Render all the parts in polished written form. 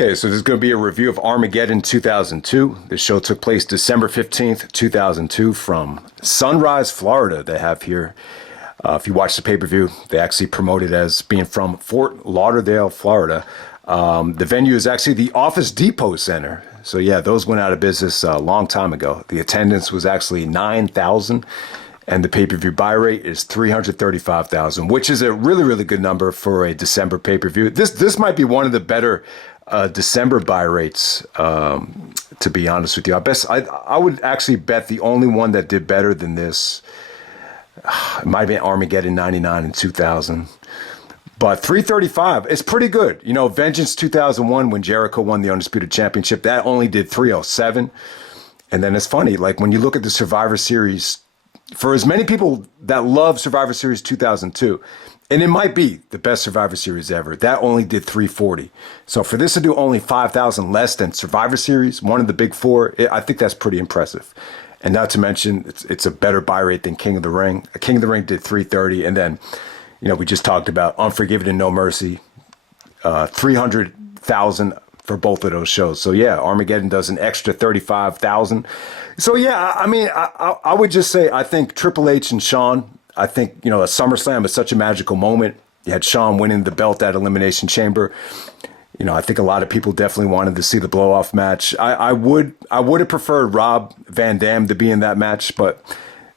Okay, so this is going to be a review of Armageddon 2002. This show took place December 15th, 2002 from Sunrise, Florida, they have here. If you watch the pay-per-view, they actually promote it as being from Fort Lauderdale, Florida. The venue is actually the Office Depot Center. So yeah, those went out of business a long time ago. The attendance was actually 9,000, and the pay-per-view buy rate is 335,000, which is a really, really good number for a December pay-per-view. This might be one of the better December buy rates, to be honest with you. I would actually bet the only one that did better than this, it might have been Armageddon 99 and 2000. But 335 is pretty good. You know, Vengeance 2001, when Jericho won the Undisputed Championship, that only did 307. And then it's funny, like when you look at the Survivor Series, for as many people that love Survivor Series 2002, and it might be the best Survivor Series ever, that only did 340. So for this to do only 5,000 less than Survivor Series, one of the big four, I think that's pretty impressive. And not to mention, it's a better buy rate than King of the Ring. King of the Ring did 330, and then, you know, we just talked about Unforgiven and No Mercy, 300,000 for both of those shows. So yeah, Armageddon does an extra 35,000. So yeah, I mean, I would just say, I think Triple H and Shawn, I think, you know, a SummerSlam is such a magical moment. You had Shawn winning the belt at Elimination Chamber. You know, I think a lot of people definitely wanted to see the blow-off match. I would have preferred Rob Van Dam to be in that match, but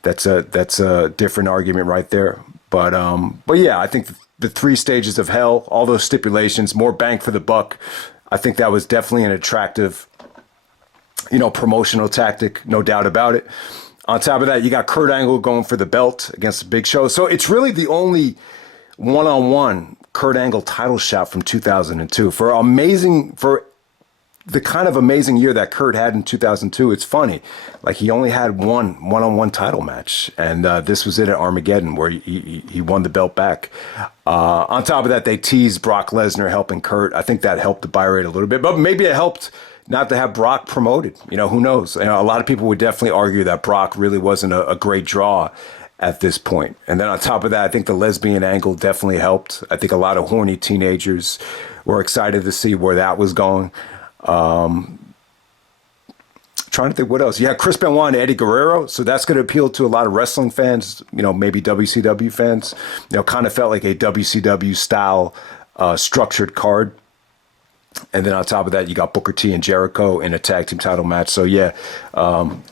that's a different argument right there. But yeah, I think the 3 stages of hell, all those stipulations, more bang for the buck. I think that was definitely an attractive, you know, promotional tactic, no doubt about it. On top of that, you got Kurt Angle going for the belt against the Big Show. So it's really the only one-on-one Kurt Angle title shot from 2002. For the kind of amazing year that Kurt had in 2002, it's funny. Like, he only had one-on-one title match, and this was it at Armageddon, where he won the belt back. On top of that, they teased Brock Lesnar helping Kurt. I think that helped the buy rate a little bit, but maybe it helped not to have Brock promoted. You know, who knows? You know, a lot of people would definitely argue that Brock really wasn't a great draw at this point. And then on top of that, I think the lesbian angle definitely helped. I think a lot of horny teenagers were excited to see where that was going. Trying to think what else. Yeah, Chris Benoit and Eddie Guerrero. So that's going to appeal to a lot of wrestling fans, you know, maybe WCW fans. You know, kind of felt like a WCW style structured card. And then on top of that, you got Booker T and Jericho in a tag team title match. So yeah,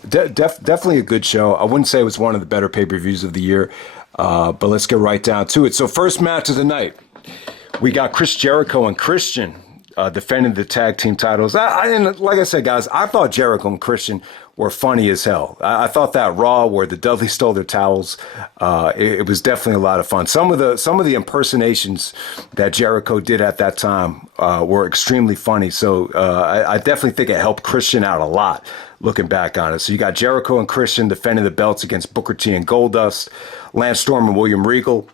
definitely a good show. I wouldn't say it was one of the better pay-per-views of the year, but let's get right down to it. So first match of the night, we got Chris Jericho and Christian defending the tag team titles. And like I said, guys, I thought Jericho and Christian were funny as hell. I thought that Raw where the Dudley stole their towels, it was definitely a lot of fun. Some of the impersonations that Jericho did at that time were extremely funny. So I definitely think it helped Christian out a lot looking back on it. So you got Jericho and Christian defending the belts against Booker T and Goldust, Lance Storm and William Regal.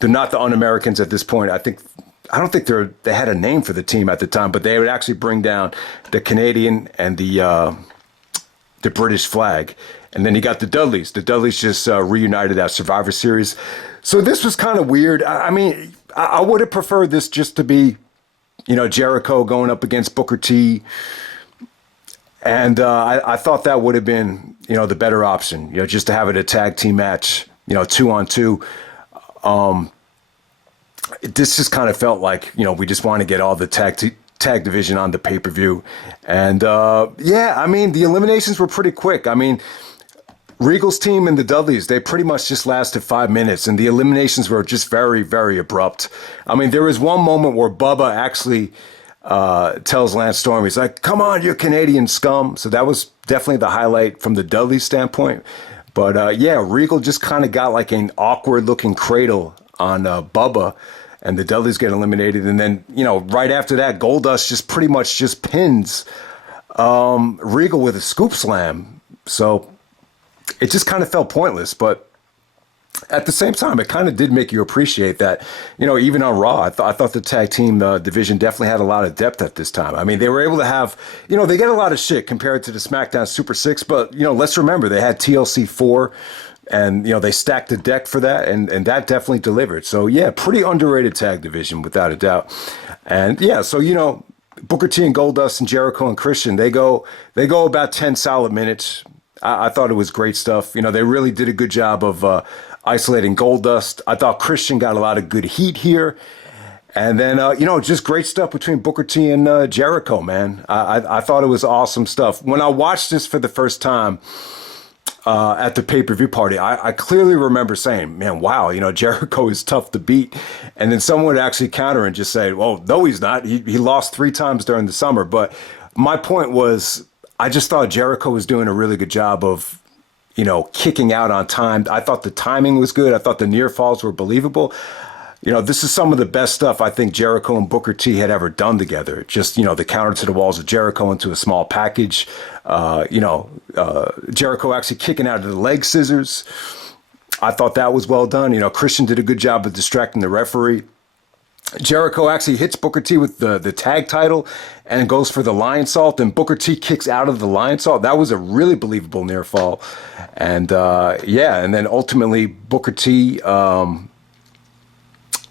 They're not the Un-Americans at this point. I don't think they had a name for the team at the time, but they would actually bring down the Canadian and the British flag. And then you got the Dudleys. The Dudleys just reunited at Survivor Series. So this was kind of weird. I mean, I would have preferred this just to be, you know, Jericho going up against Booker T. And I thought that would have been, you know, the better option, you know, just to have it a tag team match, you know, 2-on-2. This just kind of felt like, you know, we just want to get all the tag division on the pay-per-view. And yeah, I mean, the eliminations were pretty quick. I mean, Regal's team and the Dudleys, they pretty much just lasted 5 minutes, and the eliminations were just very, very abrupt. I mean, there was one moment where Bubba actually tells Lance Storm, he's like, "Come on, you Canadian scum." So that was definitely the highlight from the Dudley standpoint. But yeah, Regal just kind of got like an awkward looking cradle on Bubba, and the Dudleys get eliminated. And then, you know, right after that, Goldust just pretty much just pins Regal with a scoop slam. So it just kind of felt pointless. But at the same time, it kind of did make you appreciate that, you know, even on Raw, I thought the tag team division definitely had a lot of depth at this time. I mean, they were able to have, you know, they get a lot of shit compared to the SmackDown Super 6, but, you know, let's remember they had TLC 4, and, you know, they stacked the deck for that, and that definitely delivered. So, yeah, pretty underrated tag division without a doubt. And, yeah, so, you know, Booker T and Goldust and Jericho and Christian, they go about 10 solid minutes. I thought it was great stuff. They really did a good job of isolating Goldust. I thought Christian got a lot of good heat here. And then, just great stuff between Booker T and Jericho, man. I thought it was awesome stuff. When I watched this for the first time at the pay-per-view party, I clearly remember saying, man, wow, Jericho is tough to beat. And then someone would actually counter and just say, well, no, he's not. He lost 3 times during the summer. But my point was, I just thought Jericho was doing a really good job of, kicking out on time. I thought the timing was good. I thought the near falls were believable. This is some of the best stuff I think Jericho and Booker T had ever done together. Just, the counter to the walls of Jericho into a small package. Jericho actually kicking out of the leg scissors. I thought that was well done. Christian did a good job of distracting the referee. Jericho actually hits Booker T with the tag title and goes for the lion salt, and Booker T kicks out of the lion salt. That was a really believable near fall. And and then ultimately Booker T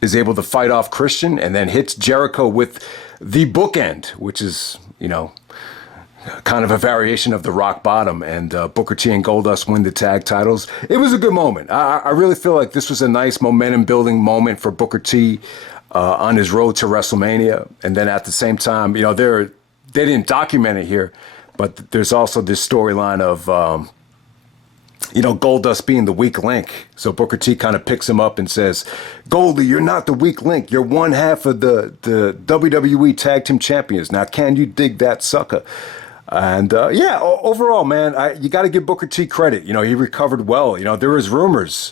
is able to fight off Christian and then hits Jericho with the bookend, which is, kind of a variation of the rock bottom. And Booker T and Goldust win the tag titles. It was a good moment. I really feel like this was a nice momentum building moment for Booker T on his road to WrestleMania. And then at the same time, they didn't document it here, but there's also this storyline of, Goldust being the weak link. So Booker T kind of picks him up and says, Goldie, you're not the weak link. You're one half of the WWE Tag Team Champions. Now, can you dig that sucker? And overall, man, you got to give Booker T credit. He recovered well. There was rumors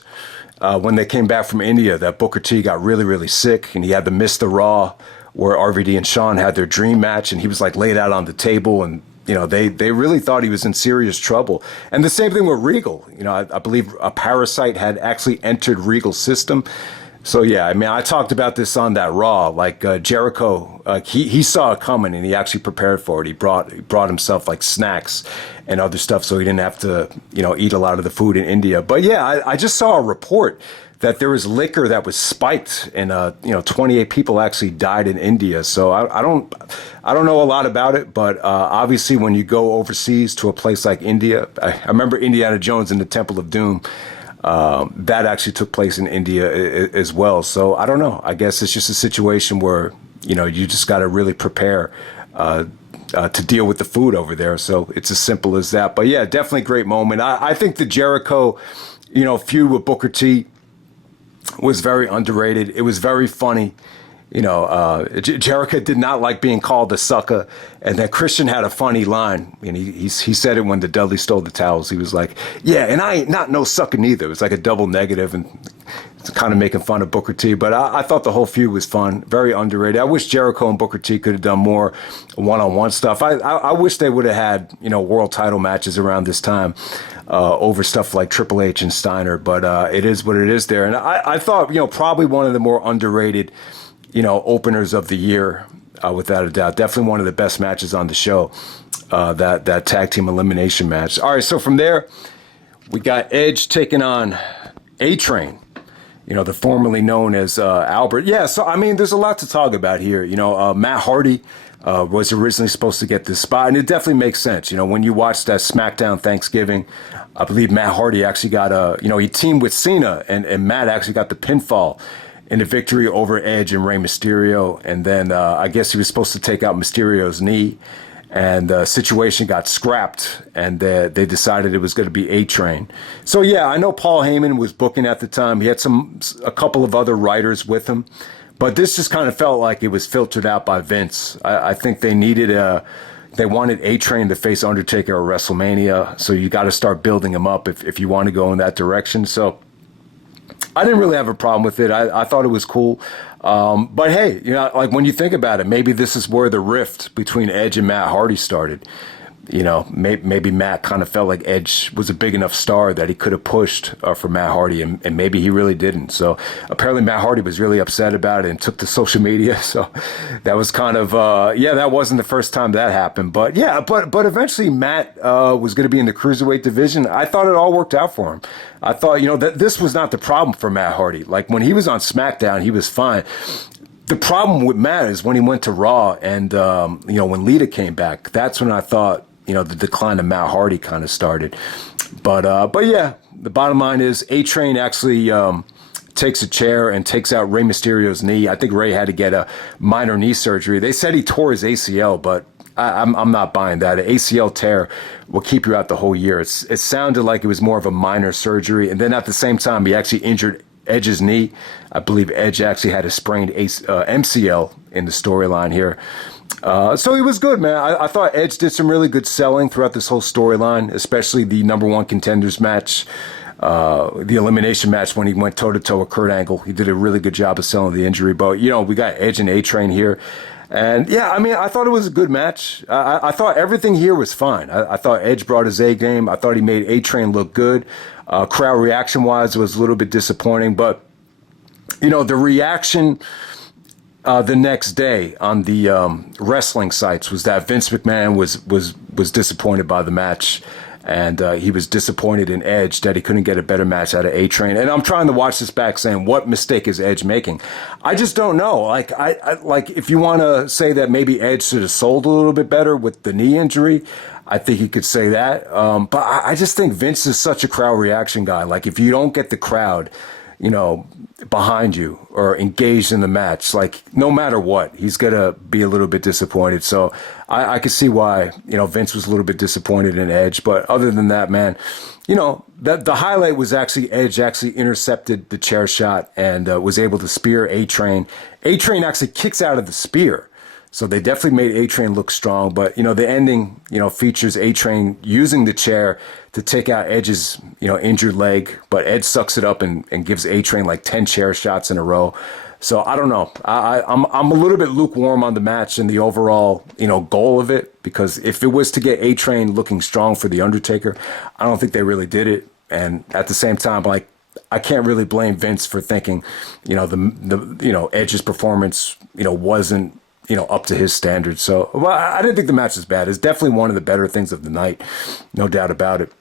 when they came back from India that Booker T got really, really sick and he had to miss the Raw where RVD and Shawn had their dream match and he was like laid out on the table and they really thought he was in serious trouble. And the same thing with Regal. I believe a parasite had actually entered Regal's system. So, yeah, I talked about this on that Raw. Like Jericho, he saw it coming and he actually prepared for it. He brought himself like snacks and other stuff so he didn't have to, eat a lot of the food in India. But, yeah, I just saw a report that there was liquor that was spiked and 28 people actually died in India. So I don't know a lot about it, but obviously when you go overseas to a place like India, I remember Indiana Jones and the Temple of Doom. That actually took place in India as well. So I don't know. I guess it's just a situation where you just got to really prepare to deal with the food over there. So it's as simple as that. But yeah, definitely great moment. I think the Jericho feud with Booker T was very underrated. It was very funny. Jericho did not like being called a sucker. And then Christian had a funny line. And he said it when the Dudley stole the towels. He was like, yeah, and I ain't not no sucker neither. It was like a double negative and kind of making fun of Booker T. But I thought the whole feud was fun, very underrated. I wish Jericho and Booker T could have done more one-on-one stuff. I wish they would have had, world title matches around this time over stuff like Triple H and Steiner. But it is what it is there. And I thought, probably one of the more underrated openers of the year, without a doubt. Definitely one of the best matches on the show, that tag team elimination match. All right, so from there, we got Edge taking on A-Train, the formerly known as Albert. Yeah, so, there's a lot to talk about here. Matt Hardy was originally supposed to get this spot, and it definitely makes sense. When you watch that SmackDown Thanksgiving, I believe Matt Hardy actually got he teamed with Cena, and Matt actually got the pinfall in a victory over Edge and Rey Mysterio. And then I guess he was supposed to take out Mysterio's knee, and the situation got scrapped, and they decided it was going to be A-Train. So, yeah, I know Paul Heyman was booking at the time. He had a couple of other writers with him. But this just kind of felt like it was filtered out by Vince. I think they wanted A-Train to face Undertaker at WrestleMania, so you got to start building him up if you want to go in that direction. So I didn't really have a problem with it. I thought it was cool. But hey, like when you think about it, maybe this is where the rift between Edge and Matt Hardy started. Maybe Matt kind of felt like Edge was a big enough star that he could have pushed for Matt Hardy, and maybe he really didn't. So apparently Matt Hardy was really upset about it and took to social media. So that was kind of, that wasn't the first time that happened. But yeah, but eventually Matt was going to be in the cruiserweight division. I thought it all worked out for him. I thought, that this was not the problem for Matt Hardy. Like when he was on SmackDown, he was fine. the problem with Matt is when he went to Raw and, when Lita came back, that's when I thought, the decline of Matt Hardy kind of started. But yeah, the bottom line is A-Train actually takes a chair and takes out Rey Mysterio's knee. I think Rey had to get a minor knee surgery. They said he tore his ACL, but I'm not buying that. An ACL tear will keep you out the whole year. It sounded like it was more of a minor surgery. And then at the same time, he actually injured Edge's knee. I believe Edge actually had a sprained MCL in the storyline here. So he was good, man. I thought Edge did some really good selling throughout this whole storyline, especially the number one contenders match, the elimination match when he went toe-to-toe with Kurt Angle. He did a really good job of selling the injury. But, we got Edge and A-Train here. And, yeah, I mean, I thought it was a good match. I thought everything here was fine. I thought Edge brought his A game. I thought he made A-Train look good. Crowd reaction-wise was a little bit disappointing. But, the reaction the next day on the wrestling sites was that Vince McMahon was disappointed by the match. And he was disappointed in Edge that he couldn't get a better match out of A-Train. And I'm trying to watch this back saying, what mistake is Edge making? I just don't know. Like, like if you want to say that maybe Edge should have sold a little bit better with the knee injury, I think you could say that. But I just think Vince is such a crowd reaction guy. Like, if you don't get the crowd, behind you or engaged in the match, like no matter what, he's going to be a little bit disappointed. So I could see why, Vince was a little bit disappointed in Edge. But other than that, man, the highlight was actually Edge actually intercepted the chair shot and was able to spear A-Train. A-Train actually kicks out of the spear. So they definitely made A-Train look strong. But, the ending, features A-Train using the chair to take out Edge's, injured leg. But Edge sucks it up and gives A-Train like 10 chair shots in a row. So I don't know. I'm a little bit lukewarm on the match and the overall, goal of it. Because if it was to get A-Train looking strong for The Undertaker, I don't think they really did it. And at the same time, like, I can't really blame Vince for thinking, Edge's performance, wasn't, up to his standards. So, well, I didn't think the match was bad. It's definitely one of the better things of the night, no doubt about it.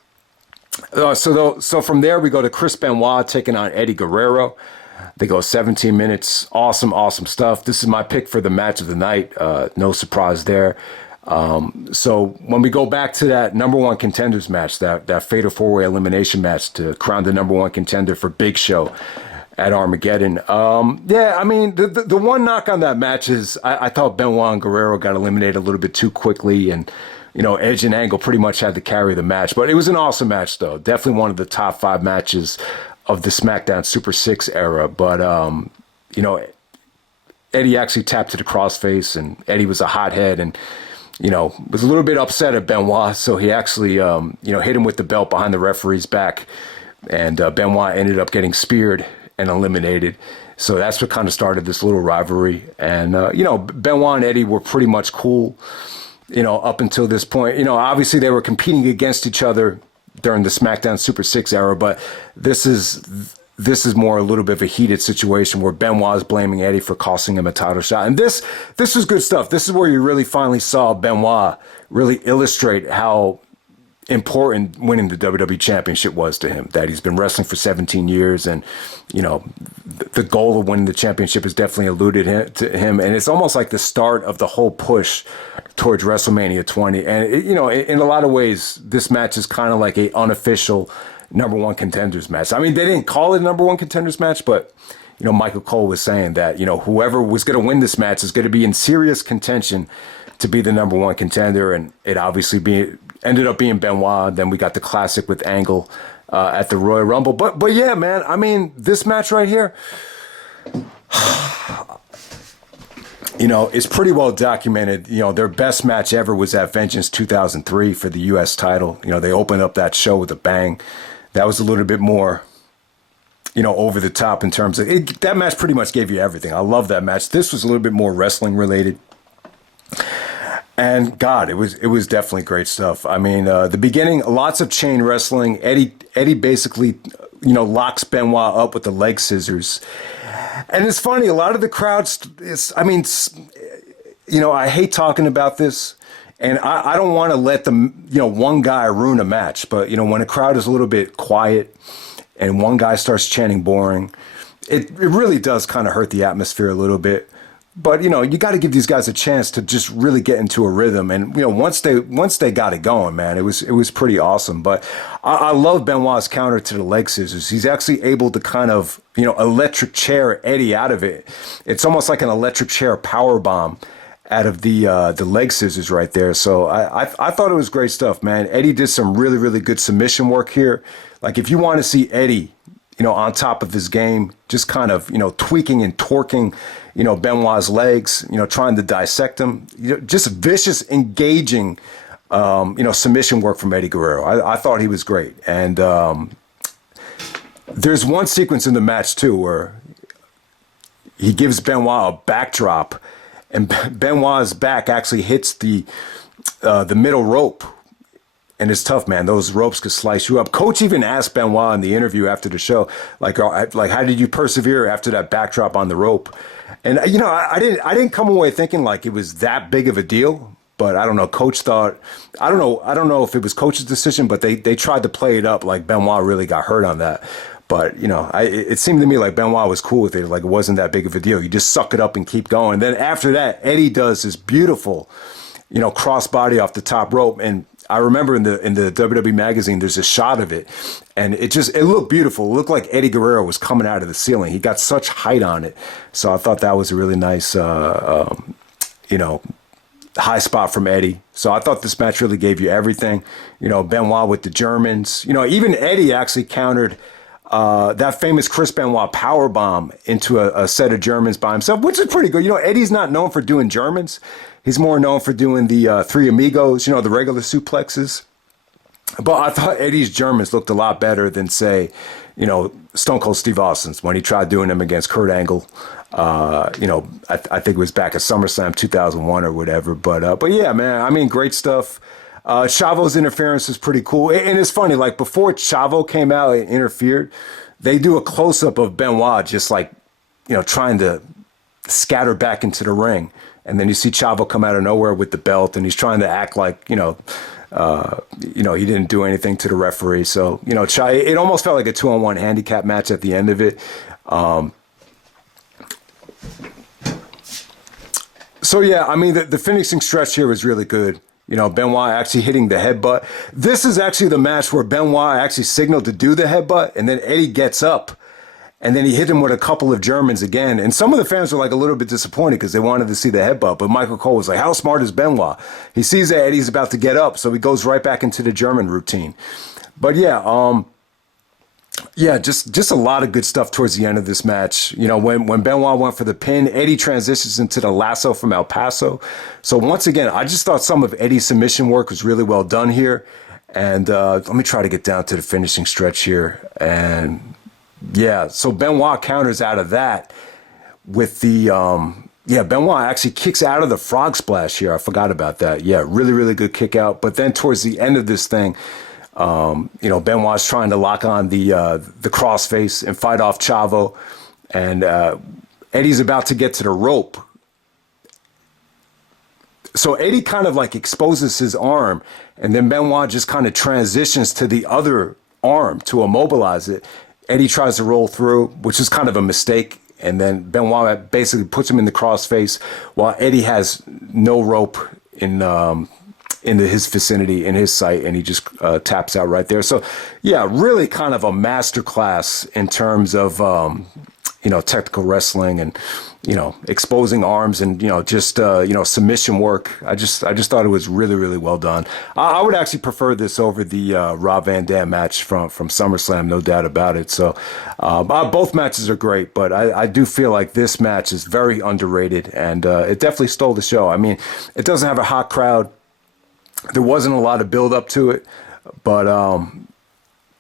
So from there, we go to Chris Benoit taking on Eddie Guerrero. They go 17 minutes. Awesome stuff. This is my pick for the match of the night. No surprise there. So when we go back to that number one contenders match, that fatal four-way elimination match to crown the number one contender for Big Show at Armageddon. Yeah, I mean, the one knock on that match is I thought Benoit and Guerrero got eliminated a little bit too quickly, and Edge and Angle pretty much had to carry the match. But it was an awesome match, though. Definitely one of the top 5 matches of the SmackDown Super 6 era. But Eddie actually tapped to the crossface, and Eddie was a hothead, and was a little bit upset at Benoit, so he actually hit him with the belt behind the referee's back, and Benoit ended up getting speared and eliminated. So that's what kind of started this little rivalry. And, Benoit and Eddie were pretty much cool, up until this point. Obviously they were competing against each other during the SmackDown Super 6 era, but this is more a little bit of a heated situation where Benoit is blaming Eddie for costing him a title shot. And this was good stuff. This is where you really finally saw Benoit really illustrate how important winning the WWE Championship was to him, that he's been wrestling for 17 years, and the goal of winning the championship has definitely eluded to him, and it's almost like the start of the whole push towards WrestleMania 20. And in a lot of ways, this match is kind of like a unofficial number one contenders match. I mean, they didn't call it a number one contenders match, but Michael Cole was saying that whoever was going to win this match is going to be in serious contention to be the number one contender, and it obviously ended up being Benoit. Then we got the classic with Angle at the Royal Rumble. But yeah, man, I mean, this match right here, it's pretty well documented. Their best match ever was at Vengeance 2003 for the U.S. title. They opened up that show with a bang. That was a little bit more, over the top in terms of it. That match pretty much gave you everything. I love that match. This was a little bit more wrestling related. And God, it was definitely great stuff. I mean, the beginning, lots of chain wrestling. Eddie basically, locks Benoit up with the leg scissors. And it's funny, a lot of the crowds, I hate talking about this, and I don't want to let one guy ruin a match. But, when a crowd is a little bit quiet and one guy starts chanting boring, it really does kind of hurt the atmosphere a little bit. But you got to give these guys a chance to just really get into a rhythm, and once they got it going, man, it was pretty awesome. But I love Benoit's counter to the leg scissors. He's actually able to kind of electric chair Eddie out of it. It's almost like an electric chair power bomb out of the leg scissors right there. So I thought it was great stuff, man. Eddie did some really, really good submission work here. Like, if you want to see Eddie, on top of his game, just kind of, tweaking and torquing, Benoit's legs, trying to dissect him, just vicious, engaging, submission work from Eddie Guerrero. I thought he was great. And there's one sequence in the match too where he gives Benoit a backdrop, and Benoit's back actually hits the middle rope. And it's tough, man. Those ropes could slice you up. Coach even asked Benoit in the interview after the show, like how did you persevere after that backdrop on the rope? And I didn't come away thinking like it was that big of a deal. But I don't know. Coach thought, I don't know if it was Coach's decision, but they tried to play it up like Benoit really got hurt on that. But it seemed to me like Benoit was cool with it. Like, it wasn't that big of a deal. You just suck it up and keep going. And then after that, Eddie does this beautiful, crossbody off the top rope. And I remember in the WWE magazine, there's a shot of it, and it looked beautiful. It looked like Eddie Guerrero was coming out of the ceiling. He got such height on it, so I thought that was a really nice, high spot from Eddie. So I thought this match really gave you everything. Benoit with the Germans. Even Eddie actually countered that famous Chris Benoit power bomb into a set of Germans by himself, which is pretty good. Eddie's not known for doing Germans. He's more known for doing the Three Amigos, the regular suplexes. But I thought Eddie's Germans looked a lot better than, say, Stone Cold Steve Austin's when he tried doing them against Kurt Angle. I think it was back at SummerSlam 2001 or whatever. But yeah, man, I mean, great stuff. Chavo's interference is pretty cool. And it's funny, like, before Chavo came out and interfered, they do a close-up of Benoit just like, trying to scatter back into the ring. And then you see Chavo come out of nowhere with the belt, and he's trying to act like, he didn't do anything to the referee. So, it almost felt like a 2-on-1 handicap match at the end of it. So, yeah, I mean, the finishing stretch here was really good. Benoit actually hitting the headbutt. This is actually the match where Benoit actually signaled to do the headbutt, and then Eddie gets up. And then he hit him with a couple of Germans again. And some of the fans were like a little bit disappointed because they wanted to see the headbutt. But Michael Cole was like, how smart is Benoit? He sees that Eddie's about to get up, so he goes right back into the German routine. But yeah, just a lot of good stuff towards the end of this match. When Benoit went for the pin, Eddie transitions into the lasso from El Paso. So once again, I just thought some of Eddie's submission work was really well done here. And let me try to get down to the finishing stretch here. And yeah, so Benoit counters out of that with the, Benoit actually kicks out of the frog splash here. I forgot about that. Yeah, really, really good kick out. But then towards the end of this thing, Benoit's trying to lock on the crossface and fight off Chavo. And Eddie's about to get to the rope. So Eddie kind of like exposes his arm, and then Benoit just kind of transitions to the other arm to immobilize it. Eddie tries to roll through, which is kind of a mistake. And then Benoit basically puts him in the crossface while Eddie has no rope in his vicinity, in his sight, and he just taps out right there. So, yeah, really kind of a masterclass in terms of, technical wrestling and, exposing arms and, submission work. I just thought it was really, really well done. I would actually prefer this over the Rob Van Dam match from SummerSlam, no doubt about it. So both matches are great, but I do feel like this match is very underrated, and it definitely stole the show. I mean, it doesn't have a hot crowd. There wasn't a lot of build up to it, but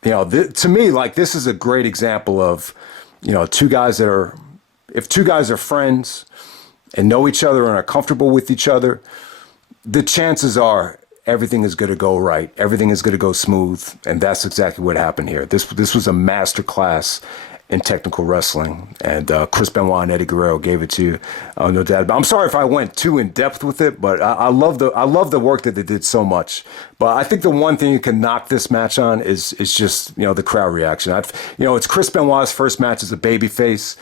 to me, like, this is a great example of, two guys that are, if two guys are friends and know each other and are comfortable with each other, the chances are everything is going to go right. Everything is going to go smooth. And that's exactly what happened here. This was a master class in technical wrestling, and Chris Benoit and Eddie Guerrero gave it to you, no doubt. But I'm sorry if I went too in depth with it, but I love the work that they did so much. But I think the one thing you can knock this match on is just the crowd reaction. It's Chris Benoit's first match as a babyface.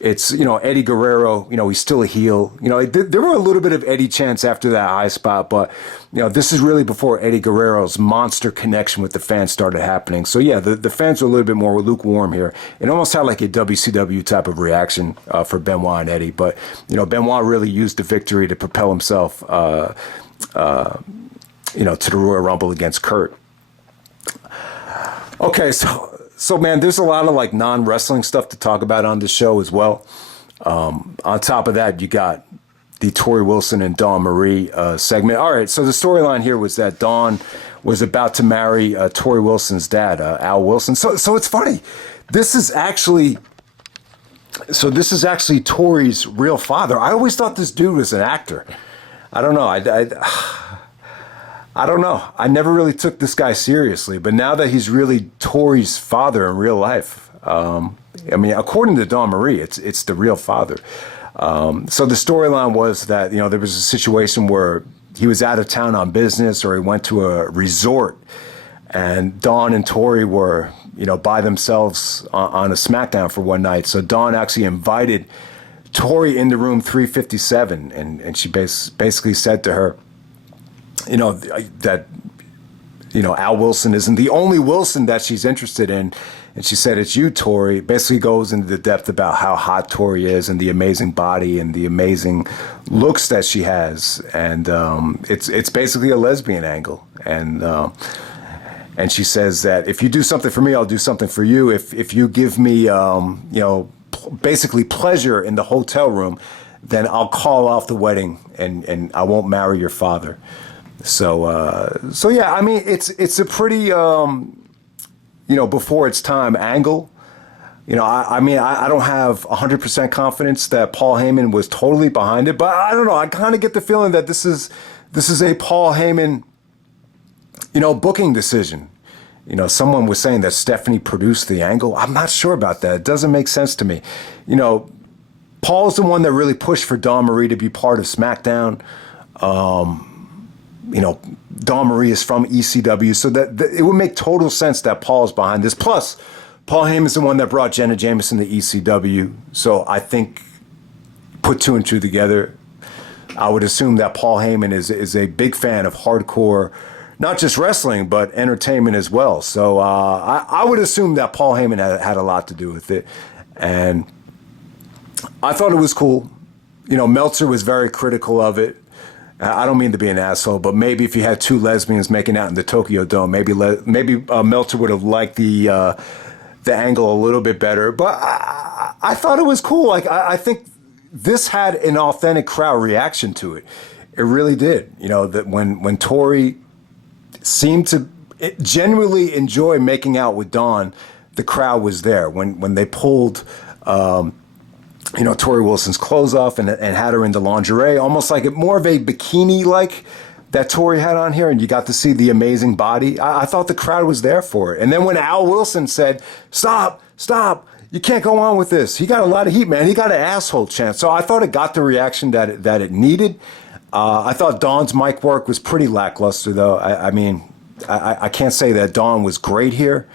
it's, Eddie Guerrero, he's still a heel. There were a little bit of Eddie chants after that high spot, but, this is really before Eddie Guerrero's monster connection with the fans started happening. So, yeah, the fans were a little bit more lukewarm here. It almost had like a WCW type of reaction for Benoit and Eddie. But, Benoit really used the victory to propel himself, to the Royal Rumble against Kurt. Okay, so man, there's a lot of like non-wrestling stuff to talk about on the show as well. On top of that, you got the Torrie Wilson and Dawn Marie segment. All right, so the storyline here was that Dawn was about to marry Torrie Wilson's dad, Al Wilson. So it's funny. This is actually Torrie's real father. I always thought this dude was an actor. I don't know. I don't know. I never really took this guy seriously, but now that he's really Torrie's father in real life, according to Dawn Marie, it's the real father. So the storyline was that, there was a situation where he was out of town on business or he went to a resort and Dawn and Torrie were, by themselves on a SmackDown for one night. So Dawn actually invited Torrie into room 357 and she basically said to her, that, Al Wilson isn't the only Wilson that she's interested in. And she said, it's you, Torrie. Basically goes into the depth about how hot Torrie is and the amazing body and the amazing looks that she has. And it's basically a lesbian angle. And she says that if you do something for me, I'll do something for you. If you give me, basically pleasure in the hotel room, then I'll call off the wedding and I won't marry your father. So yeah, it's a pretty, before its time angle. I don't have 100% confidence that Paul Heyman was totally behind it, but I don't know. I kind of get the feeling that this is a Paul Heyman, booking decision. Someone was saying that Stephanie produced the angle. I'm not sure about that. It doesn't make sense to me. Paul's the one that really pushed for Dawn Marie to be part of SmackDown. Dawn Marie is from ECW, so that it would make total sense that Paul's behind this. Plus, Paul Heyman's the one that brought Jenna Jameson to ECW, so I think put two and two together, I would assume that Paul Heyman is a big fan of hardcore, not just wrestling, but entertainment as well. So I would assume that Paul Heyman had a lot to do with it, and I thought it was cool. Meltzer was very critical of it. I don't mean to be an asshole, but maybe if you had two lesbians making out in the Tokyo Dome, maybe Meltzer would have liked the angle a little bit better. But I thought it was cool. Like I think this had an authentic crowd reaction to it. It really did. That when Torrie seemed to genuinely enjoy making out with Dawn, the crowd was there. When they pulled Torrie Wilson's clothes off and had her in the lingerie, almost like more of a bikini like that Torrie had on here, and you got to see the amazing body. I thought the crowd was there for it. And then when Al Wilson said, stop, you can't go on with this, he got a lot of heat, man. He got an asshole chant. So I thought it got the reaction that it needed. I thought Dawn's mic work was pretty lackluster, though. I can't say that Dawn was great here,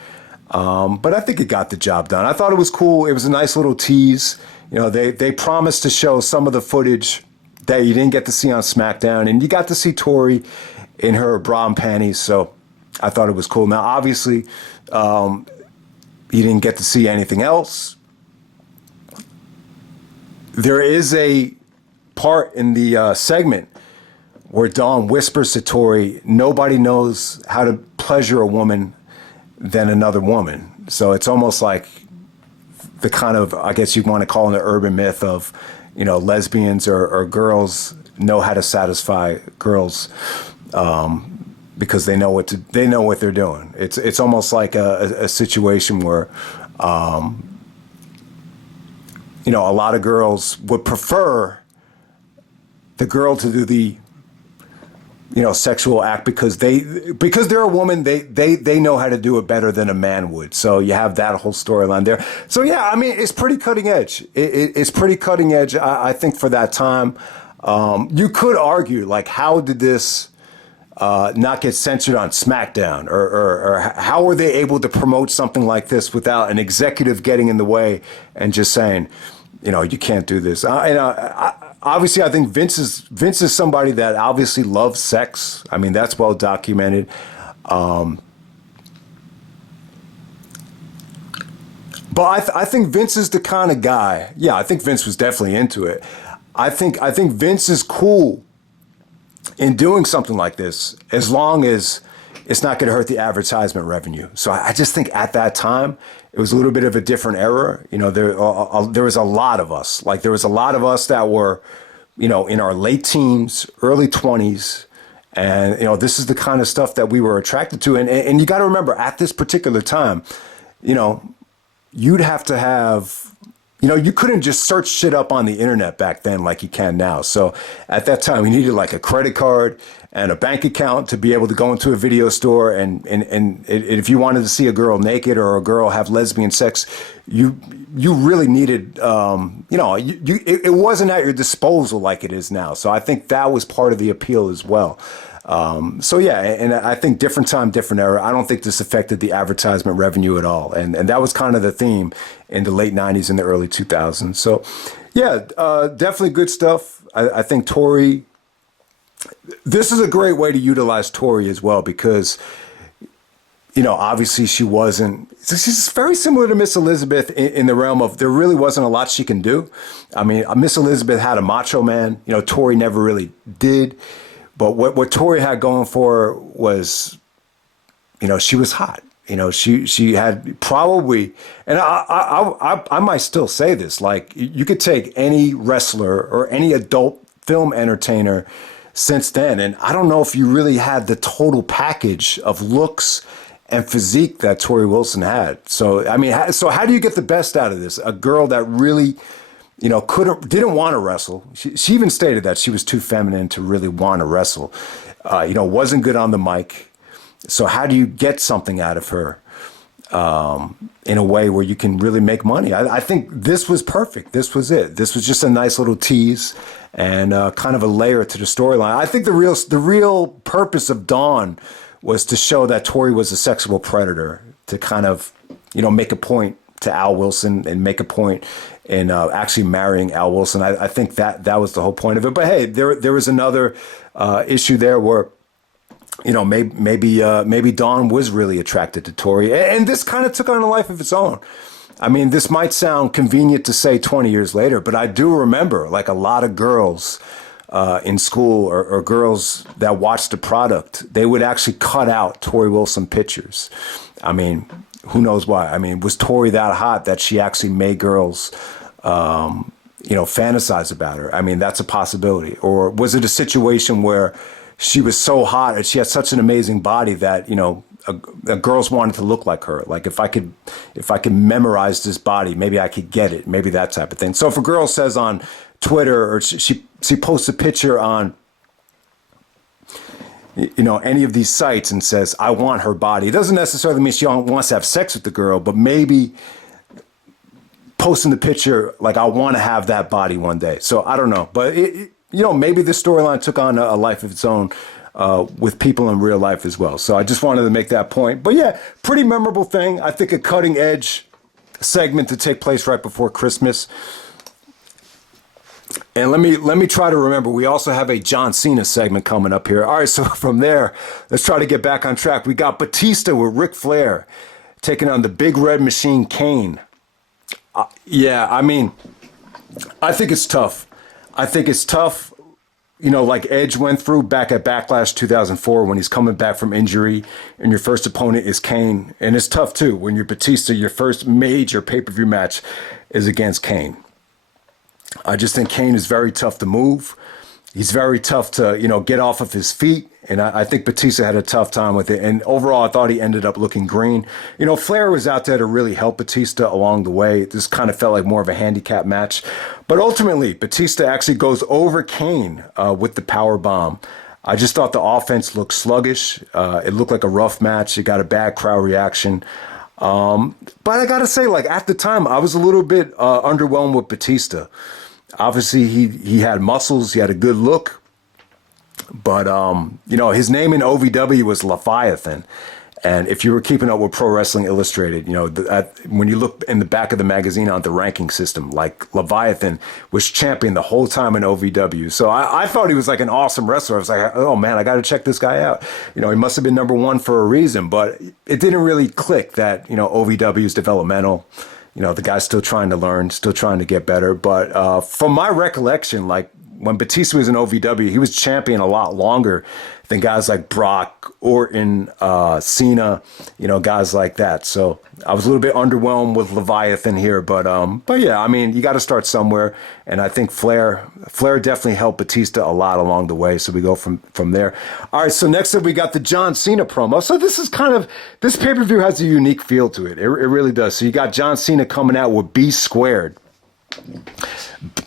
but I think it got the job done. I thought it was cool. It was a nice little tease. They promised to show some of the footage that you didn't get to see on SmackDown, and you got to see Torrie in her bra and panties, so I thought it was cool. Now, obviously, you didn't get to see anything else. There is a part in the segment where Dawn whispers to Torrie, nobody knows how to pleasure a woman than another woman. So it's almost like the kind of, I guess you want to call it an urban myth of, lesbians or girls know how to satisfy girls because they know what they're doing. It's almost like a situation where, a lot of girls would prefer the girl to do the sexual act because they're a woman, they know how to do it better than a man would. So you have that whole storyline there. So yeah, it's pretty cutting edge. It's pretty cutting edge, I think, for that time. You could argue, like, how did this not get censored on SmackDown, or how were they able to promote something like this without an executive getting in the way and just saying, You can't do this. Obviously, I think Vince is somebody that obviously loves sex. I mean, that's well documented. But I think Vince is the kind of guy. Yeah, I think Vince was definitely into it. I think Vince is cool in doing something like this as long as it's not going to hurt the advertisement revenue. So I just think at that time it was a little bit of a different era. There was a lot of us. Like there was a lot of us that were, in our late teens, early 20s. And, this is the kind of stuff that we were attracted to. And you got to remember at this particular time, you'd have to have, you couldn't just search shit up on the internet back then like you can now. So at that time, you needed like a credit card and a bank account to be able to go into a video store. And if you wanted to see a girl naked or a girl have lesbian sex, you really needed, it wasn't at your disposal like it is now. So I think that was part of the appeal as well. So yeah, and I think different time, different era. I don't think this affected the advertisement revenue at all. And that was kind of the theme in the late 90s and the early 2000s. So yeah, definitely good stuff. I think Torrie, this is a great way to utilize Torrie as well because, obviously she's very similar to Miss Elizabeth in the realm of there really wasn't a lot she can do. I mean, Miss Elizabeth had a macho man, Torrie never really did. But what Torrie had going for her was, she was hot. She had probably, and I might still say this, like you could take any wrestler or any adult film entertainer since then, and I don't know if you really had the total package of looks and physique that Torrie Wilson had. So I mean, so how do you get the best out of this? A girl that really, didn't want to wrestle. She even stated that she was too feminine to really want to wrestle. Wasn't good on the mic. So how do you get something out of her in a way where you can really make money? I think this was perfect. This was it. This was just a nice little tease and kind of a layer to the storyline. I think the real purpose of Dawn was to show that Torrie was a sexual predator, to kind of, make a point to Al Wilson and make a point in actually marrying Al Wilson. I think that was the whole point of it. But hey, there was another issue there where, maybe Dawn was really attracted to Torrie, and this kind of took on a life of its own. I mean, this might sound convenient to say 20 years later, but I do remember like a lot of girls in school or girls that watched the product, they would actually cut out Torrie Wilson pictures. I mean, who knows why? I mean, was Torrie that hot that she actually made girls, fantasize about her? I mean, that's a possibility. Or was it a situation where she was so hot and she had such an amazing body that, girls wanted to look like her? Like if I could memorize this body, maybe I could get it. Maybe that type of thing. So if a girl says on Twitter or she posts a picture on, any of these sites and says, I want her body. It doesn't necessarily mean she wants to have sex with the girl, but maybe posting the picture, like, I want to have that body one day. So I don't know. But, maybe the storyline took on a life of its own with people in real life as well. So I just wanted to make that point. But yeah, pretty memorable thing. I think a cutting edge segment to take place right before Christmas. And let me try to remember, we also have a John Cena segment coming up here. All right, so from there, let's try to get back on track. We got Batista with Ric Flair taking on the Big Red Machine, Kane. Yeah, I mean, I think it's tough. Like Edge went through back at Backlash 2004 when he's coming back from injury and your first opponent is Kane. And it's tough, too, when you're Batista, your first major pay-per-view match is against Kane. I just think Kane is very tough to move. He's very tough to, get off of his feet. And I think Batista had a tough time with it. And overall, I thought he ended up looking green. Flair was out there to really help Batista along the way. This kind of felt like more of a handicap match. But ultimately, Batista actually goes over Kane with the power bomb. I just thought the offense looked sluggish. It looked like a rough match. It got a bad crowd reaction. But I got to say, like, at the time, I was a little bit underwhelmed with Batista. Obviously, he had muscles. He had a good look. But, his name in OVW was Leviathan. And if you were keeping up with Pro Wrestling Illustrated, when you look in the back of the magazine on the ranking system, like Leviathan was champion the whole time in OVW. So I thought he was like an awesome wrestler. I was like, oh man, I got to check this guy out. He must have been number one for a reason, but it didn't really click that, OVW is developmental. The guy's still trying to learn, still trying to get better. But from my recollection, like when Batista was in OVW, he was champion a lot longer than guys like Brock, Orton, Cena, guys like that. So I was a little bit underwhelmed with Leviathan here, but yeah, I mean, you got to start somewhere, and I think Flair definitely helped Batista a lot along the way. So we go from there. All right, so next up we got the John Cena promo. So this pay-per-view has a unique feel to it. It really does. So you got John Cena coming out with B Squared.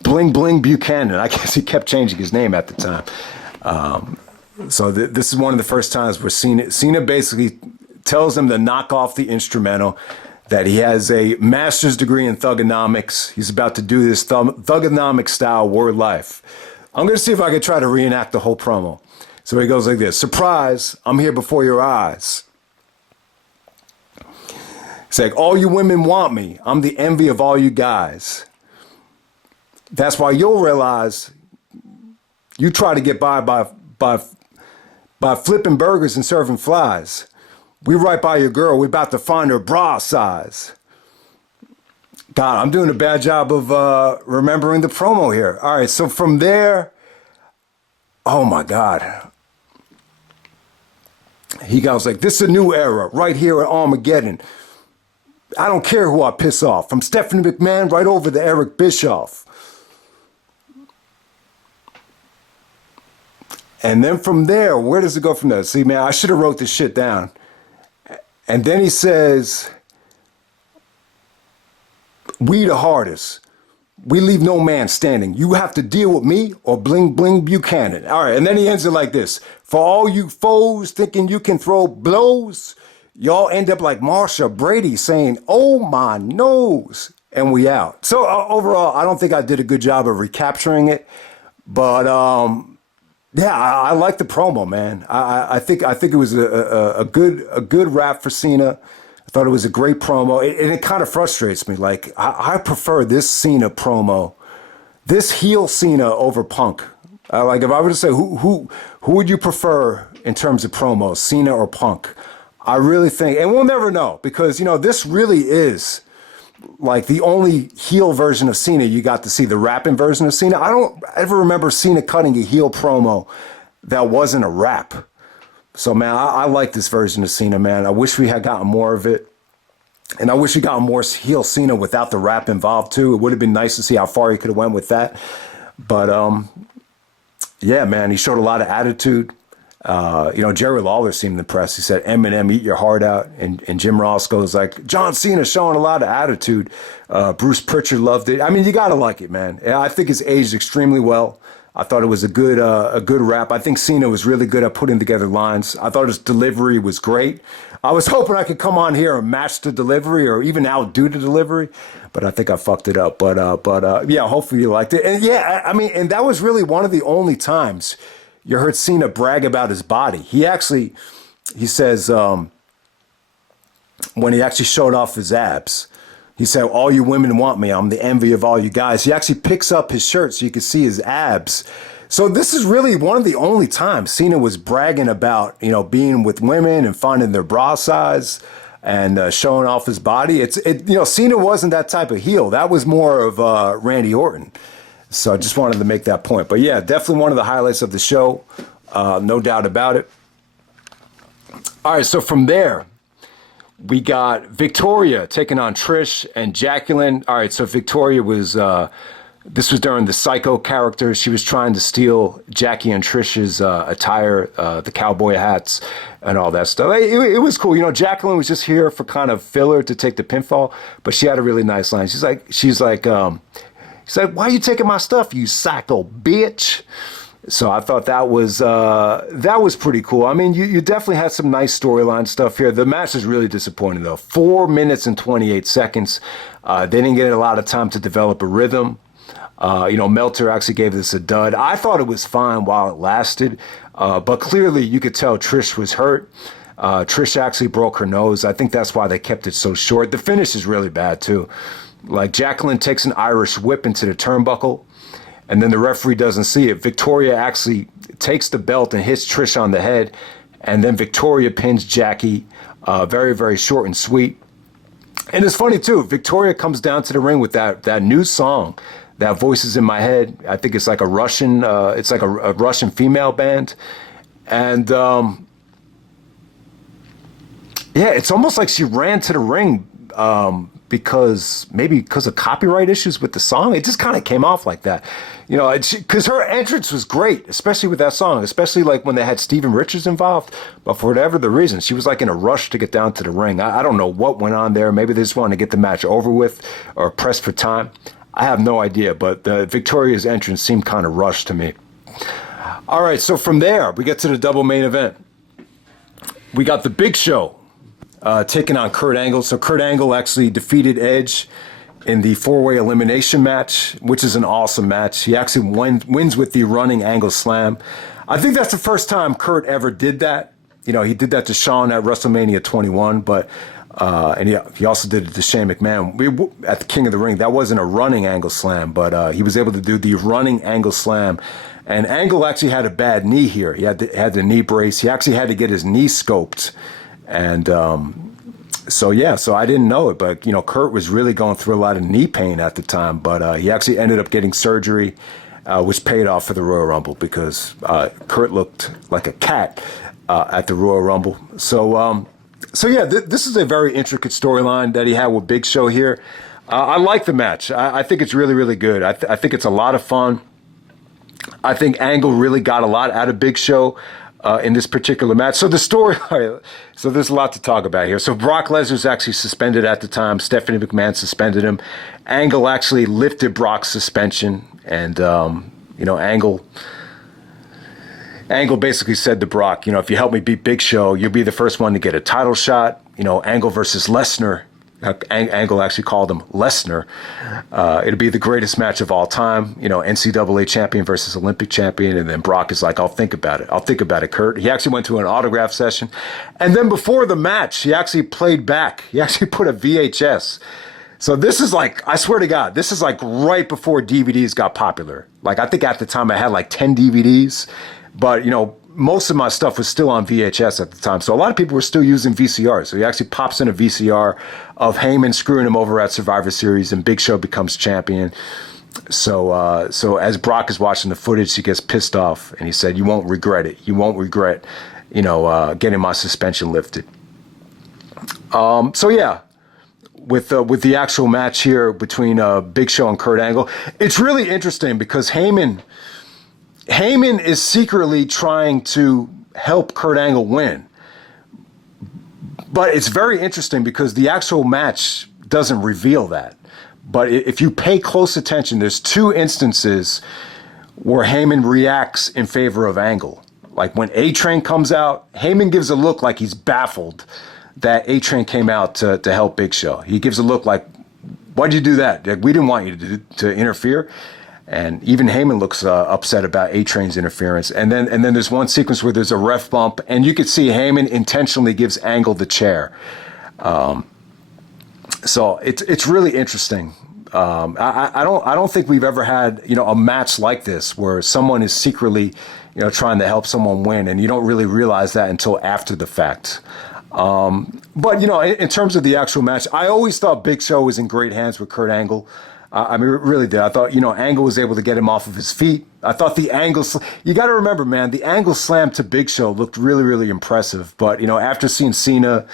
Bling Bling Buchanan. I guess he kept changing his name at the time. So this is one of the first times where Cena basically tells him to knock off the instrumental, that he has a master's degree in thugonomics. He's about to do this thugonomic style word life. I'm going to see if I can try to reenact the whole promo. So he goes like this. Surprise, I'm here before your eyes. It's like, all you women want me. I'm the envy of all you guys. That's why you'll realize you try to get by flipping burgers and serving flies. We right by your girl. We about to find her bra size. God, I'm doing a bad job of remembering the promo here. All right, so from there, oh my God. He goes like, this is a new era right here at Armageddon. I don't care who I piss off. From Stephanie McMahon right over to Eric Bischoff. And then from there, where does it go from there? See, man, I should have wrote this shit down. And then he says, we the hardest. We leave no man standing. You have to deal with me or Bling Bling Buchanan. All right, and then he ends it like this. For all you foes thinking you can throw blows, y'all end up like Marsha Brady saying, oh my nose, and we out. So overall, I don't think I did a good job of recapturing it. But yeah, I like the promo, man. I think it was a good rap for Cena. I thought it was a great promo, and it kind of frustrates me. Like I prefer this Cena promo, this heel Cena over Punk. Like if I were to say who would you prefer in terms of promos, Cena or Punk? I really think, and we'll never know because this really is like the only heel version of Cena you got to see, the rapping version of Cena. I don't ever remember Cena cutting a heel promo that wasn't a rap. So, man, I like this version of Cena, man. I wish we had gotten more of it. And I wish we got more heel Cena without the rap involved, too. It would have been nice to see how far he could have went with that. But, yeah, man, he showed a lot of attitude. Jerry Lawler seemed impressed. He said, Eminem, eat your heart out. And Jim Ross goes like, John Cena showing a lot of attitude. Bruce Pritchard loved it. I mean, you got to like it, man. I think it's aged extremely well. I thought it was a good rap. I think Cena was really good at putting together lines. I thought his delivery was great. I was hoping I could come on here and match the delivery or even outdo the delivery, but I think I fucked it up. But yeah, hopefully you liked it. And yeah, I mean, and that was really one of the only times you heard Cena brag about his body. He says, when he actually showed off his abs, he said, all you women want me. I'm the envy of all you guys. He actually picks up his shirt so you can see his abs. So this is really one of the only times Cena was bragging about, being with women and finding their bra size and showing off his body. Cena wasn't that type of heel. That was more of Randy Orton. So I just wanted to make that point. But yeah, definitely one of the highlights of the show. No doubt about it. All right, so from there, we got Victoria taking on Trish and Jacqueline. All right, so Victoria was, this was during the Psycho character. She was trying to steal Jackie and Trish's attire, the cowboy hats and all that stuff. It was cool. Jacqueline was just here for kind of filler to take the pinfall, but she had a really nice line. She's like, why are you taking my stuff, you psycho bitch? So I thought that was pretty cool. I mean, you definitely had some nice storyline stuff here. The match is really disappointing, though. 4 minutes and 28 seconds. They didn't get a lot of time to develop a rhythm. Meltzer actually gave this a dud. I thought it was fine while it lasted, but clearly you could tell Trish was hurt. Trish actually broke her nose. I think that's why they kept it so short. The finish is really bad, too. Like, Jacqueline takes an Irish whip into the turnbuckle, and then the referee doesn't see it. Victoria actually takes the belt and hits Trish on the head, and then Victoria pins Jackie, very, very short and sweet. And it's funny, too. Victoria comes down to the ring with that new song, that Voices in My Head. I think it's like a Russian, a Russian female band. And, yeah, it's almost like she ran to the ring because of copyright issues with the song. It just kind of came off like that, you know, because her entrance was great, especially with that song, especially like when they had Steven Richards involved. But for whatever the reason, she was like in a rush to get down to the ring. I don't know what went on there. Maybe they just wanted to get the match over with or pressed for time. I have no idea, but Victoria's entrance seemed kind of rushed to me. All right, so from there, we get to the double main event. We got the Big Show taking on Kurt Angle. So Kurt Angle actually defeated Edge in the four-way elimination match, which is an awesome match. He actually wins with the running Angle Slam. I think that's the first time Kurt ever did that. You know, he did that to Shawn at WrestleMania 21, but and he also did it to Shane McMahon at the King of the Ring. That wasn't a running Angle Slam, but he was able to do the running Angle Slam. And Angle actually had a bad knee here. He had the knee brace. He actually had to get his knee scoped. And so I didn't know it, but, you know, Kurt was really going through a lot of knee pain at the time, but he actually ended up getting surgery, which paid off for the Royal Rumble because Kurt looked like a cat at the Royal Rumble. So yeah, this is a very intricate storyline that he had with Big Show here. I like the match. I think it's really, really good. I think it's a lot of fun. I think Angle really got a lot out of Big Show in this particular match. So the story, so there's a lot to talk about here. So Brock Lesnar's actually suspended at the time. Stephanie McMahon suspended him. Angle actually lifted Brock's suspension, and you know, Angle basically said to Brock, you know, if you help me beat Big Show, you'll be the first one to get a title shot. You know, Angle versus Lesnar. Angle actually called him Lesnar. It'll be the greatest match of all time. You know, NCAA champion versus Olympic champion. And then Brock is like, I'll think about it. I'll think about it, Kurt. He actually went to an autograph session. And then before the match, he actually played back. He actually put a VHS. So this is like, I swear to God, this is like right before DVDs got popular. Like, I think at the time I had like 10 DVDs. But, you know, most of my stuff was still on VHS at the time. So a lot of people were still using VCR. So he actually pops in a VCR of Heyman screwing him over at Survivor Series, and Big Show becomes champion. So as Brock is watching the footage, he gets pissed off, and he said, you won't regret it. You won't regret, you know, getting my suspension lifted. So yeah, with the actual match here between Big Show and Kurt Angle, it's really interesting because Heyman is secretly trying to help Kurt Angle win. But it's very interesting because the actual match doesn't reveal that. But if you pay close attention, there's two instances where Heyman reacts in favor of Angle. Like when A-Train comes out, Heyman gives a look like he's baffled that A-Train came out to help Big Show. He gives a look like, why'd you do that? Like, we didn't want you to interfere. And even Heyman looks upset about A-Train's interference. And then there's one sequence where there's a ref bump, and you could see Heyman intentionally gives Angle the chair. So it's really interesting. I don't think we've ever had, you know, a match like this where someone is secretly, you know, trying to help someone win, and you don't really realize that until after the fact. But, you know, in terms of the actual match, I always thought Big Show was in great hands with Kurt Angle. I mean, really did. I thought, you know, Angle was able to get him off of his feet. I thought the Angle, you got to remember, man, the Angle slam to Big Show looked really, really impressive. But, you know, after seeing Cena,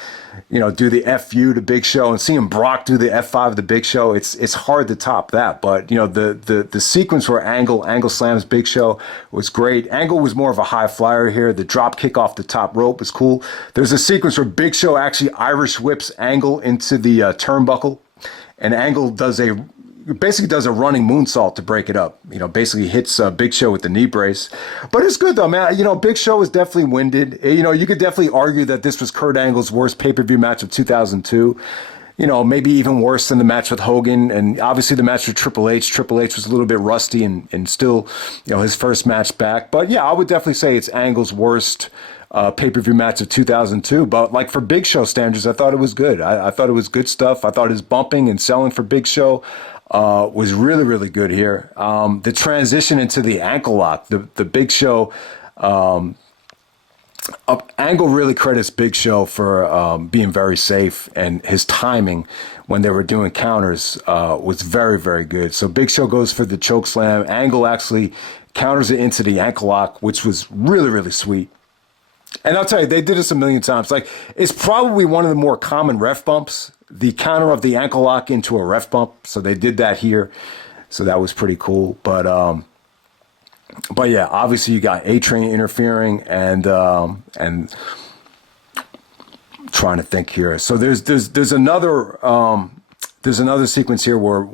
you know, do the FU to Big Show and seeing Brock do the F5 to Big Show, it's hard to top that. But, you know, the sequence where Angle slams Big Show was great. Angle was more of a high flyer here. The drop kick off the top rope was cool. There's a sequence where Big Show actually Irish whips Angle into the turnbuckle, and Angle basically does a running moonsault to break it up. You know, basically hits Big Show with the knee brace. But it's good, though, man. You know, Big Show was definitely winded. You know, you could definitely argue that this was Kurt Angle's worst pay-per-view match of 2002. maybe even worse than the match with Hogan. And obviously the match with Triple H. Triple H was a little bit rusty and still, his first match back. But yeah, I would definitely say it's Angle's worst pay-per-view match of 2002. But like for Big Show standards, I thought it was good. I thought it was good stuff. I thought his bumping and selling for Big Show was really, really good here. The transition into the ankle lock, the Big Show, Angle really credits Big Show for being very safe, and his timing when they were doing counters was very, very good. So Big Show goes for the choke slam. Angle actually counters it into the ankle lock, which was really, really sweet. And I'll tell you, they did this a million times. Like, it's probably one of the more common ref bumps, the counter of the ankle lock into a ref bump. So they did that here. So that was pretty cool. But yeah, obviously you got A-Train interfering and trying to think here. So there's another sequence here where,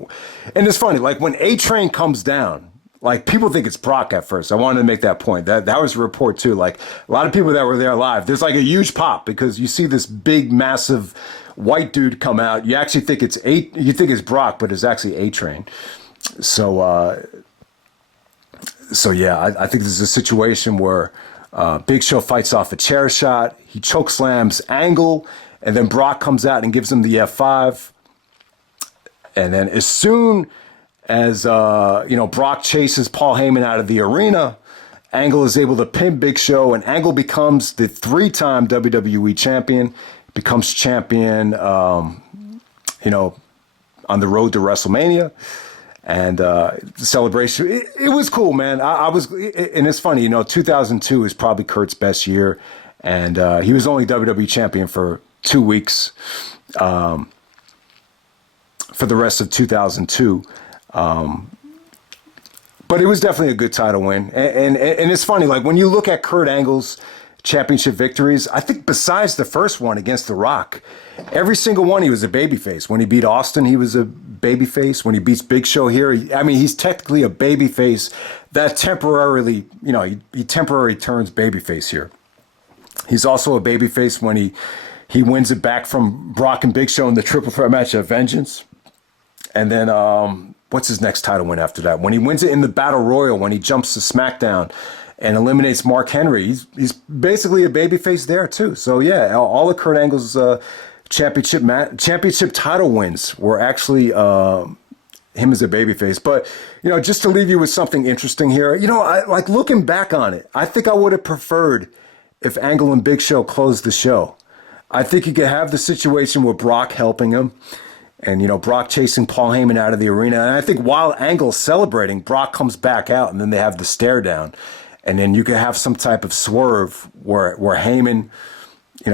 and it's funny, like when A-Train comes down, like people think it's Brock at first. I wanted to make that point. That was a report too. Like a lot of people that were there live, there's like a huge pop because you see this big, massive white dude come out. You actually think it's Brock, but it's actually A-Train. So yeah, I think this is a situation where Big Show fights off a chair shot. He choke slams Angle, and then Brock comes out and gives him the F5. And then as soon as Brock chases Paul Heyman out of the arena, Angle is able to pin Big Show, and Angle becomes the 3-time WWE champion, becomes champion, on the road to WrestleMania. And the celebration, it was cool, man. I was, and it's funny, 2002 is probably Kurt's best year, and he was only WWE champion for 2 weeks for the rest of 2002. But it was definitely a good title win. And it's funny, like when you look at Kurt Angle's championship victories, I think besides the first one against The Rock, every single one he was a babyface. When he beat Austin, he was a babyface. When he beats Big Show here, he's technically a babyface that temporarily, he temporarily turns babyface here. He's also a babyface when he wins it back from Brock and Big Show in the triple threat match at Vengeance. And then, what's his next title win after that? When he wins it in the Battle Royal, when he jumps to SmackDown and eliminates Mark Henry, he's basically a babyface there too. So yeah, all of Kurt Angle's championship title wins were actually him as a babyface. But just to leave you with something interesting here, I like looking back on it, I think I would have preferred if Angle and Big Show closed the show. I think you could have the situation with Brock helping him. And, Brock chasing Paul Heyman out of the arena. And I think while Angle's celebrating, Brock comes back out and then they have the stare down. And then you could have some type of swerve where Heyman,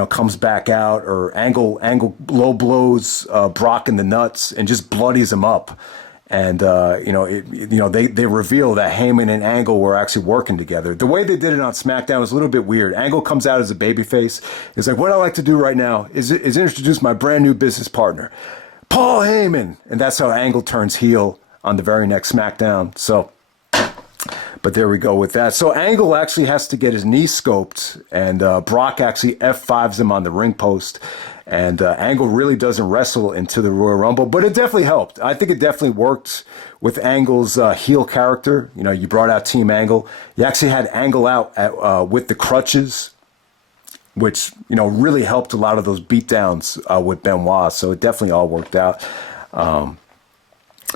comes back out, or Angle low blows Brock in the nuts and just bloodies him up. And, they reveal that Heyman and Angle were actually working together. The way they did it on SmackDown was a little bit weird. Angle comes out as a babyface. It's like, what I like to do right now is introduce my brand new business partner, Paul Heyman. And that's how Angle turns heel on the very next SmackDown. So, but there we go with that. So Angle actually has to get his knee scoped, and Brock actually F5s him on the ring post. And Angle really doesn't wrestle into the Royal Rumble, but it definitely helped. I think it definitely worked with Angle's heel character. You brought out Team Angle. You actually had Angle out with the crutches, which, really helped a lot of those beatdowns with Benoit. So it definitely all worked out.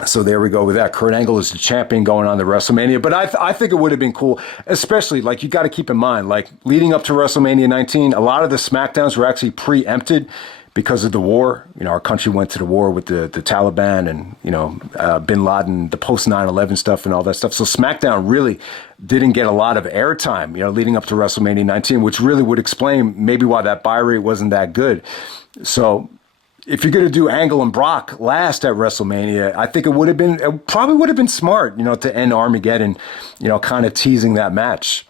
So there we go with that. Kurt Angle is the champion going on to WrestleMania. But I think it would have been cool, especially, like, you got to keep in mind, like, leading up to WrestleMania 19, a lot of the SmackDowns were actually preempted because of the war. Our country went to the war with the Taliban and, Bin Laden, the post 9/11 stuff and all that stuff. So SmackDown really didn't get a lot of airtime, leading up to WrestleMania 19, which really would explain maybe why that buy rate wasn't that good. So if you're going to do Angle and Brock last at WrestleMania, I think it probably would have been smart, to end Armageddon, kind of teasing that match.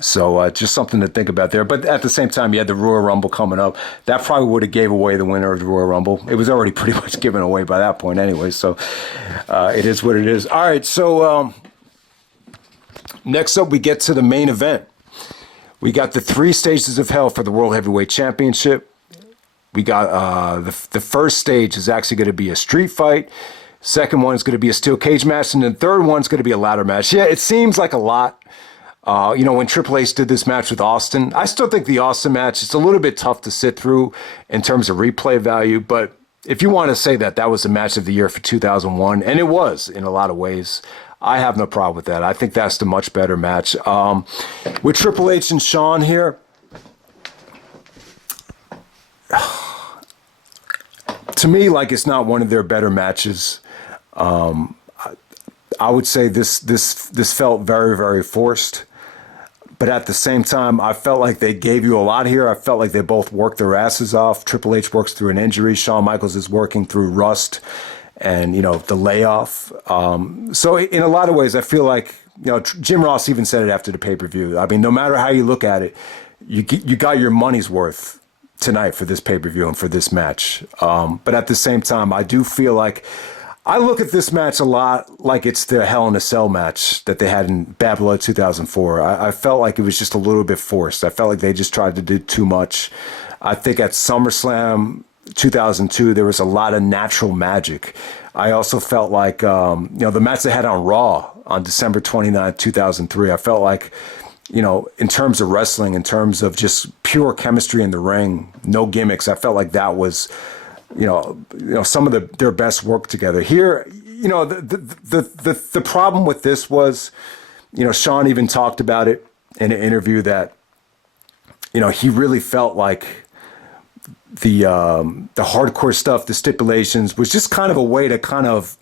So just something to think about there. But at the same time, you had the Royal Rumble coming up. That probably would have gave away the winner of the Royal Rumble. It was already pretty much given away by that point anyway. So it is what it is. All right. So next up, we get to the main event. We got the 3 stages of hell for the World Heavyweight Championship. We got the first stage is actually going to be a street fight. Second one is going to be a steel cage match, and the third one's going to be a ladder match. Yeah, it seems like a lot. When Triple H did this match with Austin, I still think the Austin match is a little bit tough to sit through in terms of replay value. But if you want to say that that was the match of the year for 2001, and it was in a lot of ways, I have no problem with that. I think that's the much better match. With Triple H and Shawn here, to me, like, it's not one of their better matches. I would say this felt very, very forced. But at the same time, I felt like they gave you a lot here. I felt like they both worked their asses off. Triple H works through an injury. Shawn Michaels is working through rust and, the layoff. So in a lot of ways, I feel like, Jim Ross even said it after the pay-per-view. I mean, no matter how you look at it, you got your money's worth tonight for this pay-per-view and for this match. But at the same time, I do feel like I look at this match a lot like it's the Hell in a Cell match that they had in Bad Blood 2004. I felt like it was just a little bit forced. I felt like they just tried to do too much. I think at SummerSlam 2002, there was a lot of natural magic. I also felt like, the match they had on Raw on December 29th, 2003, I felt like, in terms of wrestling, in terms of just pure chemistry in the ring, no gimmicks, I felt like that was some of their best work together. Here, the problem with this was, Shawn even talked about it in an interview that, he really felt like the hardcore stuff, the stipulations, was just kind of a way to kind of,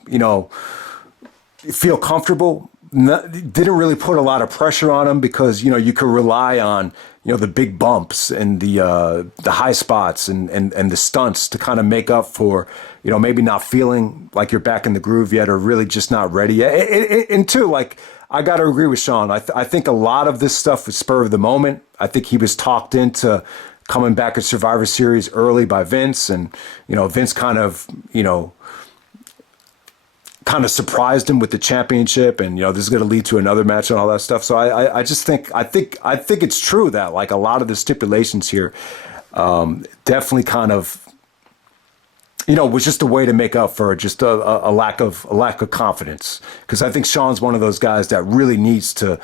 feel comfortable. Didn't really put a lot of pressure on him because, you could rely on, the big bumps and the high spots and the stunts to kind of make up for, maybe not feeling like you're back in the groove yet or really just not ready yet. And two, like, I got to agree with Shawn. I think a lot of this stuff was spur of the moment. I think he was talked into coming back at Survivor Series early by Vince, and, Vince kind of surprised him with the championship, and this is going to lead to another match and all that stuff. So I think it's true that, like, a lot of the stipulations here definitely kind of was just a way to make up for just a lack of confidence, because I think Shawn's one of those guys that really needs to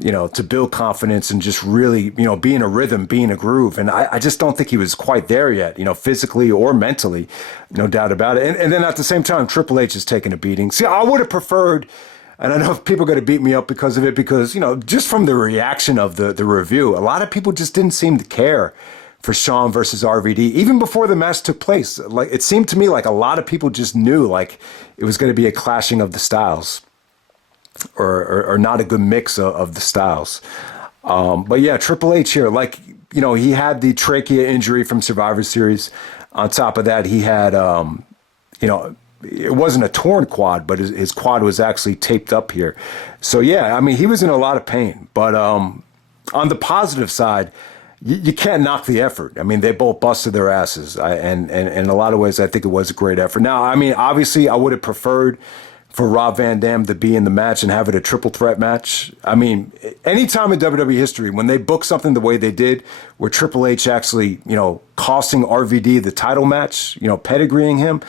to build confidence and just really, be in a rhythm, be in a groove. And I just don't think he was quite there yet, physically or mentally, no doubt about it. And then at the same time, Triple H is taking a beating. See, I would have preferred, and I know people are going to beat me up because of it, because, just from the reaction of the review, a lot of people just didn't seem to care for Shawn versus RVD, even before the match took place. Like, it seemed to me like a lot of people just knew, like, it was going to be a clashing of the styles. Or not a good mix of the styles. But yeah, Triple H here, like, he had the trachea injury from Survivor Series. On top of that, he had, it wasn't a torn quad, but his quad was actually taped up here. So yeah, I mean, he was in a lot of pain. But on the positive side, you can't knock the effort. I mean, they both busted their asses. And in a lot of ways, I think it was a great effort. Now, I mean, obviously, I would have preferred for Rob Van Dam to be in the match and have it a triple threat match. I mean, any time in WWE history, when they book something the way they did, where Triple H actually, costing RVD the title match, pedigreeing him,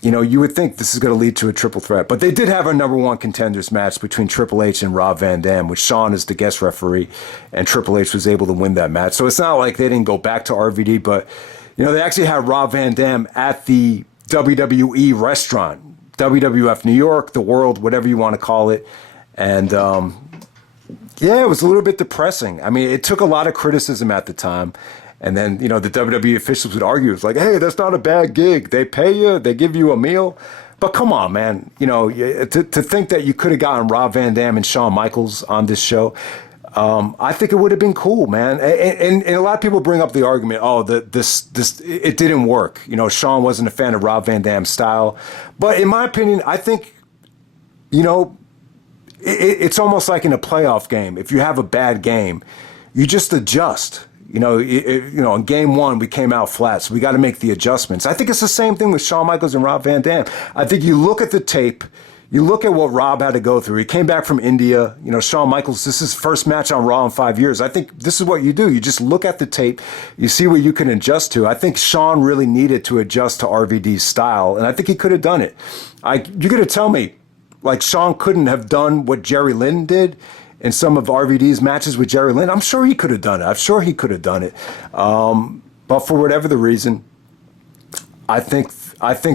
you would think this is going to lead to a triple threat. But they did have a number one contenders match between Triple H and Rob Van Dam, which Shawn is the guest referee, and Triple H was able to win that match. So it's not like they didn't go back to RVD, but, they actually had Rob Van Dam at the WWE restaurant, WWF New York, the world, whatever you want to call it. And it was a little bit depressing. I mean, it took a lot of criticism at the time. And then, the WWE officials would argue. It's like, hey, that's not a bad gig. They pay you, they give you a meal. But come on, man. To think that you could have gotten Rob Van Dam and Shawn Michaels on this show, I think it would have been cool, man. And a lot of people bring up the argument, it didn't work. Shawn wasn't a fan of Rob Van Dam's style. But in my opinion, I think, it's almost like in a playoff game. If you have a bad game, you just adjust. In game one, we came out flat, so we got to make the adjustments. I think it's the same thing with Shawn Michaels and Rob Van Dam. I think you look at the tape, you look at what Rob had to go through. He came back from India. You know, Shawn Michaels, this is his first match on Raw in 5 years. I think this is what you do. You just look at the tape. You see what you can adjust to. I think Shawn really needed to adjust to RVD's style, and I think he could have done it. You're going to tell me, like, Shawn couldn't have done what Jerry Lynn did in some of RVD's matches with Jerry Lynn? I'm sure he could have done it. I'm sure he could have done it. But for whatever the reason, I think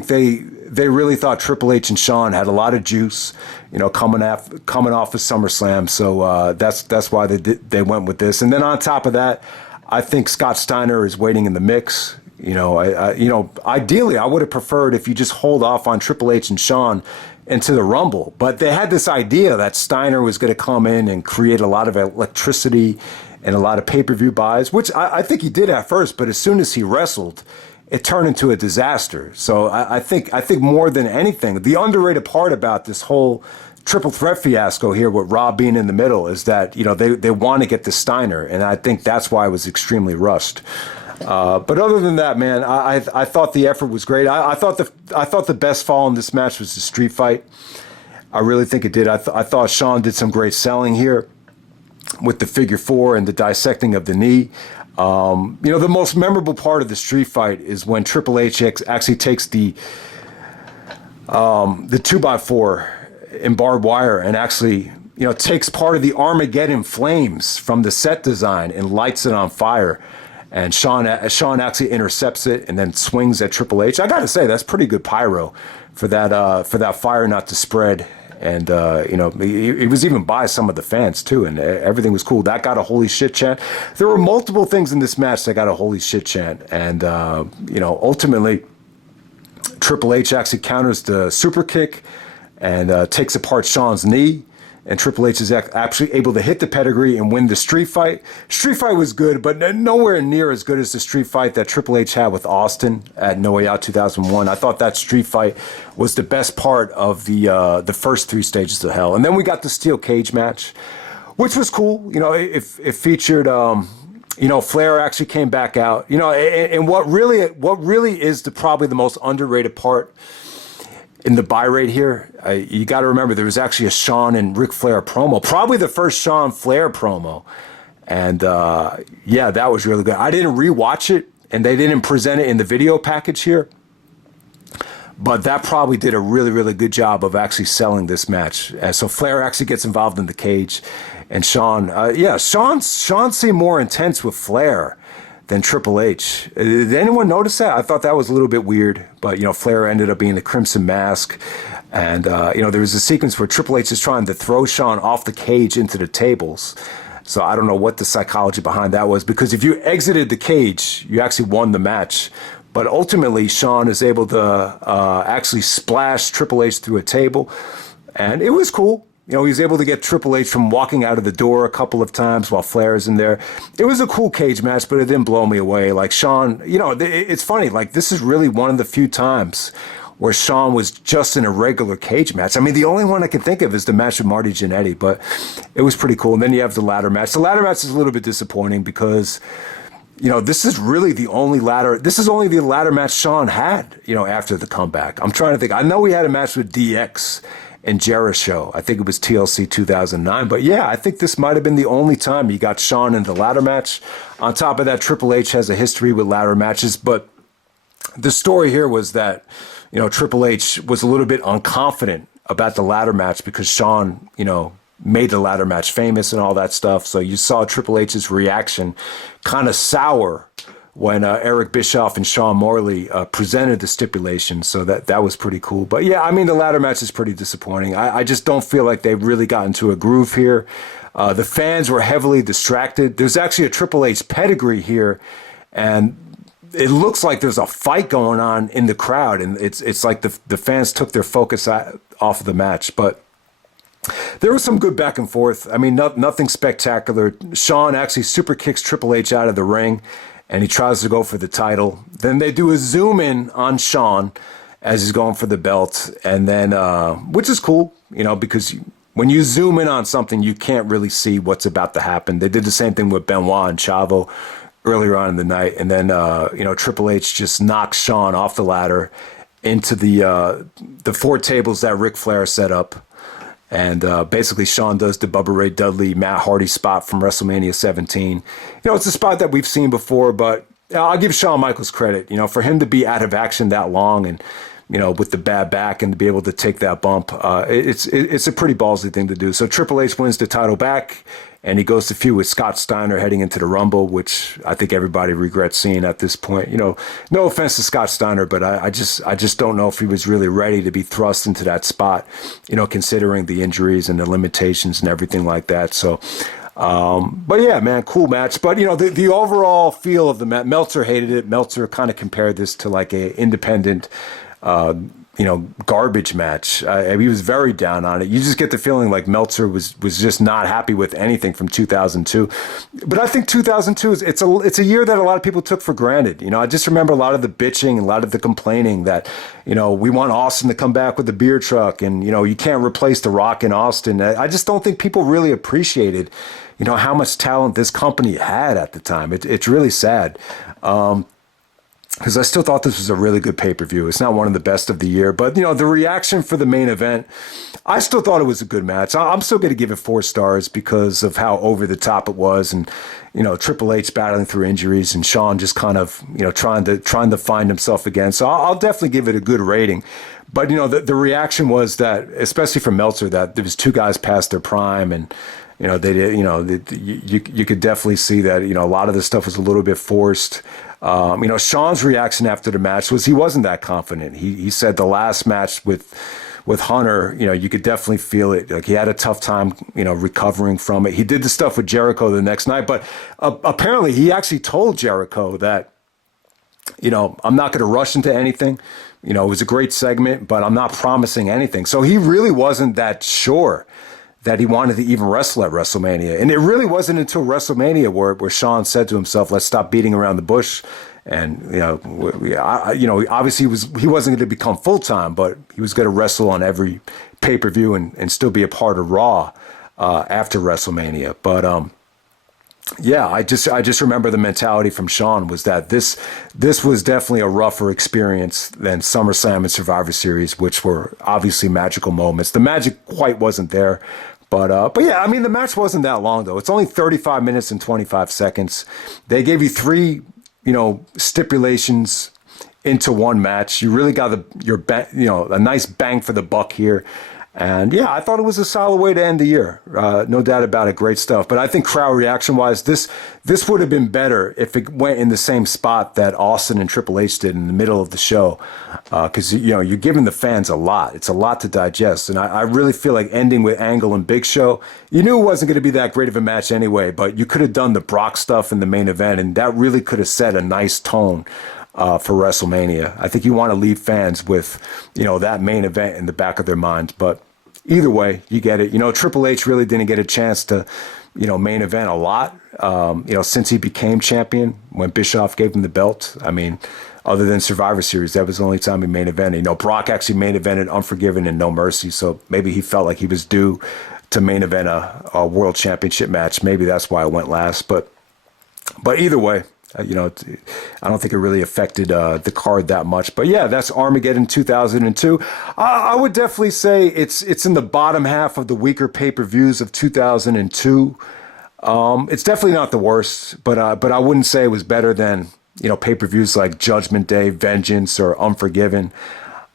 they really thought Triple H and Shawn had a lot of juice, you know, coming off of SummerSlam. So that's why they went with this. And then on top of that, I think Scott Steiner is waiting in the mix. You know, ideally I would have preferred if you just hold off on Triple H and Shawn into the Rumble. But they had this idea that Steiner was going to come in and create a lot of electricity and a lot of pay-per-view buys, which I think he did at first. But as soon as he wrestled, it turned into a disaster. So I think more than anything, the underrated part about this whole triple threat fiasco here with Rob being in the middle is that, you know, they want to get the Steiner, and I think that's why it was extremely rushed. But other than that, man, I thought the effort was great. I thought the best fall in this match was the street fight. I really think it did. I thought Shawn did some great selling here with the figure four and the dissecting of the knee. You know, the most memorable part of the street fight is when Triple H actually takes the 2x4 in barbed wire and actually, you know, takes part of the Armageddon flames from the set design and lights it on fire. And Shawn actually intercepts it and then swings at Triple H. I got to say, that's pretty good pyro for that fire not to spread. And, you know, it was even by some of the fans, too, and everything was cool. That got a holy shit chant. There were multiple things in this match that got a holy shit chant. And, you know, ultimately, Triple H actually counters the super kick and takes apart Shawn's knee. And Triple H is actually able to hit the pedigree and win the street fight. Street fight was good, but nowhere near as good as the street fight that Triple H had with Austin at No Way Out 2001. I thought that street fight was the best part of the first three stages of Hell. And then we got the steel cage match, which was cool. You know, it featured, you know, Flair actually came back out. You know, and what really is probably the most underrated part in the buy rate here, you got to remember there was actually a Shawn and Ric Flair promo, probably the first Shawn Flair promo, and yeah, that was really good. I didn't rewatch it, and they didn't present it in the video package here, but that probably did a really, really good job of actually selling this match. So Flair actually gets involved in the cage, and Shawn seemed more intense with Flair than Triple H. Did anyone notice that? I thought that was a little bit weird, but, you know, Flair ended up being the Crimson Mask, and, you know, there was a sequence where Triple H is trying to throw Shawn off the cage into the tables. So I don't know what the psychology behind that was, because if you exited the cage, you actually won the match. But ultimately, Shawn is able to actually splash Triple H through a table, and it was cool. You know, he was able to get Triple H from walking out of the door a couple of times while Flair is in there. It was a cool cage match, but it didn't blow me away. Like Shawn, you know, it's funny. Like, this is really one of the few times where Shawn was just in a regular cage match. I mean, the only one I can think of is the match with Marty Jannetty, but it was pretty cool. And then you have the ladder match. The ladder match is a little bit disappointing because, you know, this is only the ladder match Shawn had, you know, after the comeback. I'm trying to think. I know he had a match with DX and Jericho. I think it was TLC 2009. But yeah, I think this might have been the only time you got Shawn in the ladder match. On top of that, Triple H has a history with ladder matches. But the story here was that, you know, Triple H was a little bit unconfident about the ladder match because Shawn, you know, made the ladder match famous and all that stuff. So you saw Triple H's reaction kind of sour when Eric Bischoff and Sean Morley presented the stipulation. So that was pretty cool. But yeah, I mean, the ladder match is pretty disappointing. I just don't feel like they really got into a groove here. The fans were heavily distracted. There's actually a Triple H pedigree here, and it looks like there's a fight going on in the crowd, and it's like the fans took their focus off of the match. But there was some good back and forth. I mean, nothing spectacular. Shawn actually super kicks Triple H out of the ring, and he tries to go for the title. Then they do a zoom in on Shawn as he's going for the belt, and then which is cool, you know, because when you zoom in on something, you can't really see what's about to happen. They did the same thing with Benoit and Chavo earlier on in the night, and then you know, Triple H just knocks Shawn off the ladder into the 4 tables that Ric Flair set up. And basically, Shawn does the Bubba Ray Dudley, Matt Hardy spot from WrestleMania 17. It's a spot that we've seen before, but I'll give Shawn Michaels credit. For him to be out of action that long and, with the bad back and to be able to take that bump, it's a pretty ballsy thing to do. So Triple H wins the title back, and he goes to feud with Scott Steiner heading into the Rumble, which I think everybody regrets seeing at this point. No offense to Scott Steiner, but I just don't know if he was really ready to be thrust into that spot, considering the injuries and the limitations and everything like that. So, but yeah, man, cool match. But, the overall feel of the match, Meltzer hated it. Meltzer kind of compared this to like a independent, garbage match. He was very down on it. You just get the feeling like Meltzer was just not happy with anything from 2002. But I think 2002 it's a year that a lot of people took for granted. I just remember a lot of the bitching and a lot of the complaining that, we want Austin to come back with the beer truck and, you can't replace The Rock in Austin. I just don't think people really appreciated, how much talent this company had at the time. It's really sad. Because I still thought this was a really good pay-per-view. It's not one of the best of the year, but, the reaction for the main event, I still thought it was a good match. I'm still going to give it 4 stars because of how over the top it was, and, Triple H battling through injuries and Shawn just kind of, trying to find himself again. So I'll definitely give it a good rating. But, the reaction was that, especially from Meltzer, that there was 2 guys past their prime, and, they did, you could definitely see that, a lot of this stuff was a little bit forced. Shawn's reaction after the match was he wasn't that confident. He said the last match with Hunter, you could definitely feel it. Like he had a tough time, recovering from it. He did the stuff with Jericho the next night, but apparently he actually told Jericho that, I'm not going to rush into anything. It was a great segment, but I'm not promising anything. So he really wasn't that sure that he wanted to even wrestle at WrestleMania. And it really wasn't until WrestleMania where Shawn said to himself, let's stop beating around the bush. And, obviously he wasn't going to become full-time, but he was going to wrestle on every pay-per-view and still be a part of Raw after WrestleMania. But, I just remember the mentality from Shawn was that this was definitely a rougher experience than SummerSlam and Survivor Series, which were obviously magical moments. The magic quite wasn't there. But yeah, I mean, the match wasn't that long, though. It's only 35 minutes and 25 seconds. They gave you 3, stipulations into one match. You really got a nice bang for the buck here. And yeah, I thought it was a solid way to end the year. No doubt about it. Great stuff. But I think crowd reaction wise, this would have been better if it went in the same spot that Austin and Triple H did in the middle of the show. Because, you're giving the fans a lot. It's a lot to digest. And I really feel like ending with Angle and Big Show, you knew it wasn't going to be that great of a match anyway, but you could have done the Brock stuff in the main event, and that really could have set a nice tone for WrestleMania. I think you want to leave fans with, that main event in the back of their minds. But either way, you get it. Triple H really didn't get a chance to, main event a lot, since he became champion when Bischoff gave him the belt. I mean, other than Survivor Series, that was the only time he main evented. Brock actually main evented Unforgiven and No Mercy, so maybe he felt like he was due to main event a World Championship match. Maybe that's why it went last. But either way, I don't think it really affected the card that much. But yeah, that's Armageddon 2002. I would definitely say it's in the bottom half of the weaker pay-per-views of 2002. It's definitely not the worst, but I wouldn't say it was better than pay-per-views like Judgment Day, Vengeance, or Unforgiven.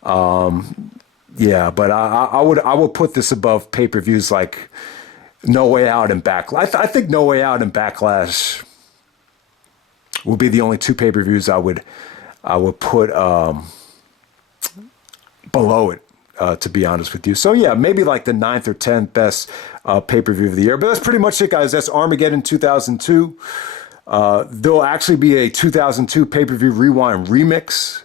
Yeah, but I would put this above pay-per-views like No Way Out and Backlash. I think No Way Out and Backlash will be the only 2 pay-per-views I would put below it, to be honest with you. So yeah, maybe like the 9th or 10th best pay-per-view of the year. But that's pretty much it, guys. That's Armageddon 2002. There'll actually be a 2002 pay-per-view rewind remix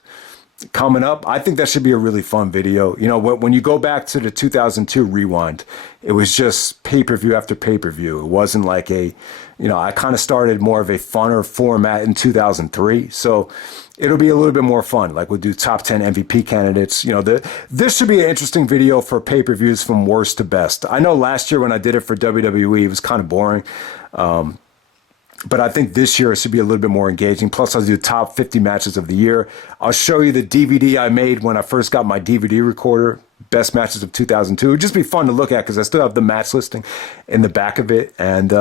coming up. I think that should be a really fun video. When you go back to the 2002 rewind, it was just pay-per-view after pay-per-view. It wasn't like I kind of started more of a funner format in 2003. So it'll be a little bit more fun. Like we'll do top 10 MVP candidates. This should be an interesting video for pay-per-views from worst to best. I know last year when I did it for WWE, it was kind of boring. But I think this year it should be a little bit more engaging. Plus, I'll do top 50 matches of the year. I'll show you the DVD I made when I first got my DVD recorder, best matches of 2002. It'd just be fun to look at because I still have the match listing in the back of it. And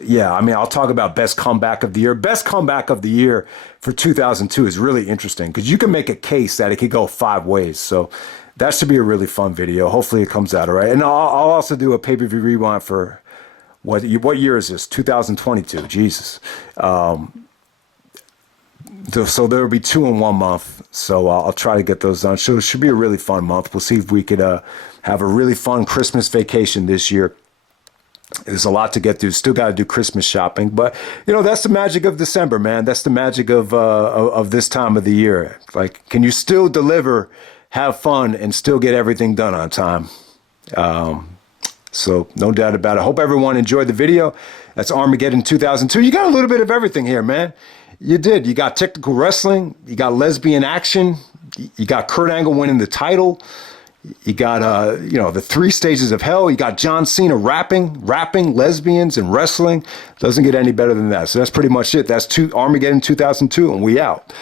yeah, I mean, I'll talk about best comeback of the year. Best comeback of the year for 2002 is really interesting because you can make a case that it could go 5 ways. So that should be a really fun video. Hopefully it comes out all right. And I'll also do a pay-per-view rewind for what year is this? 2022. Jesus. So there will be 2 in 1 month. So I'll try to get those done. So it should be a really fun month. We'll see if we could have a really fun Christmas vacation this year. There's a lot to get through. Still got to do Christmas shopping, but you know that's the magic of December, man. That's the magic of this time of the year. Like, can you still deliver, have fun, and still get everything done on time? So no doubt about it. Hope everyone enjoyed the video. That's Armageddon 2002. You got a little bit of everything here, man. You did. You got technical wrestling. You got lesbian action. You got Kurt Angle winning the title. You got, the 3 stages of hell. You got John Cena rapping, lesbians, and wrestling. Doesn't get any better than that. So that's pretty much it. That's Armageddon 2002, and we out.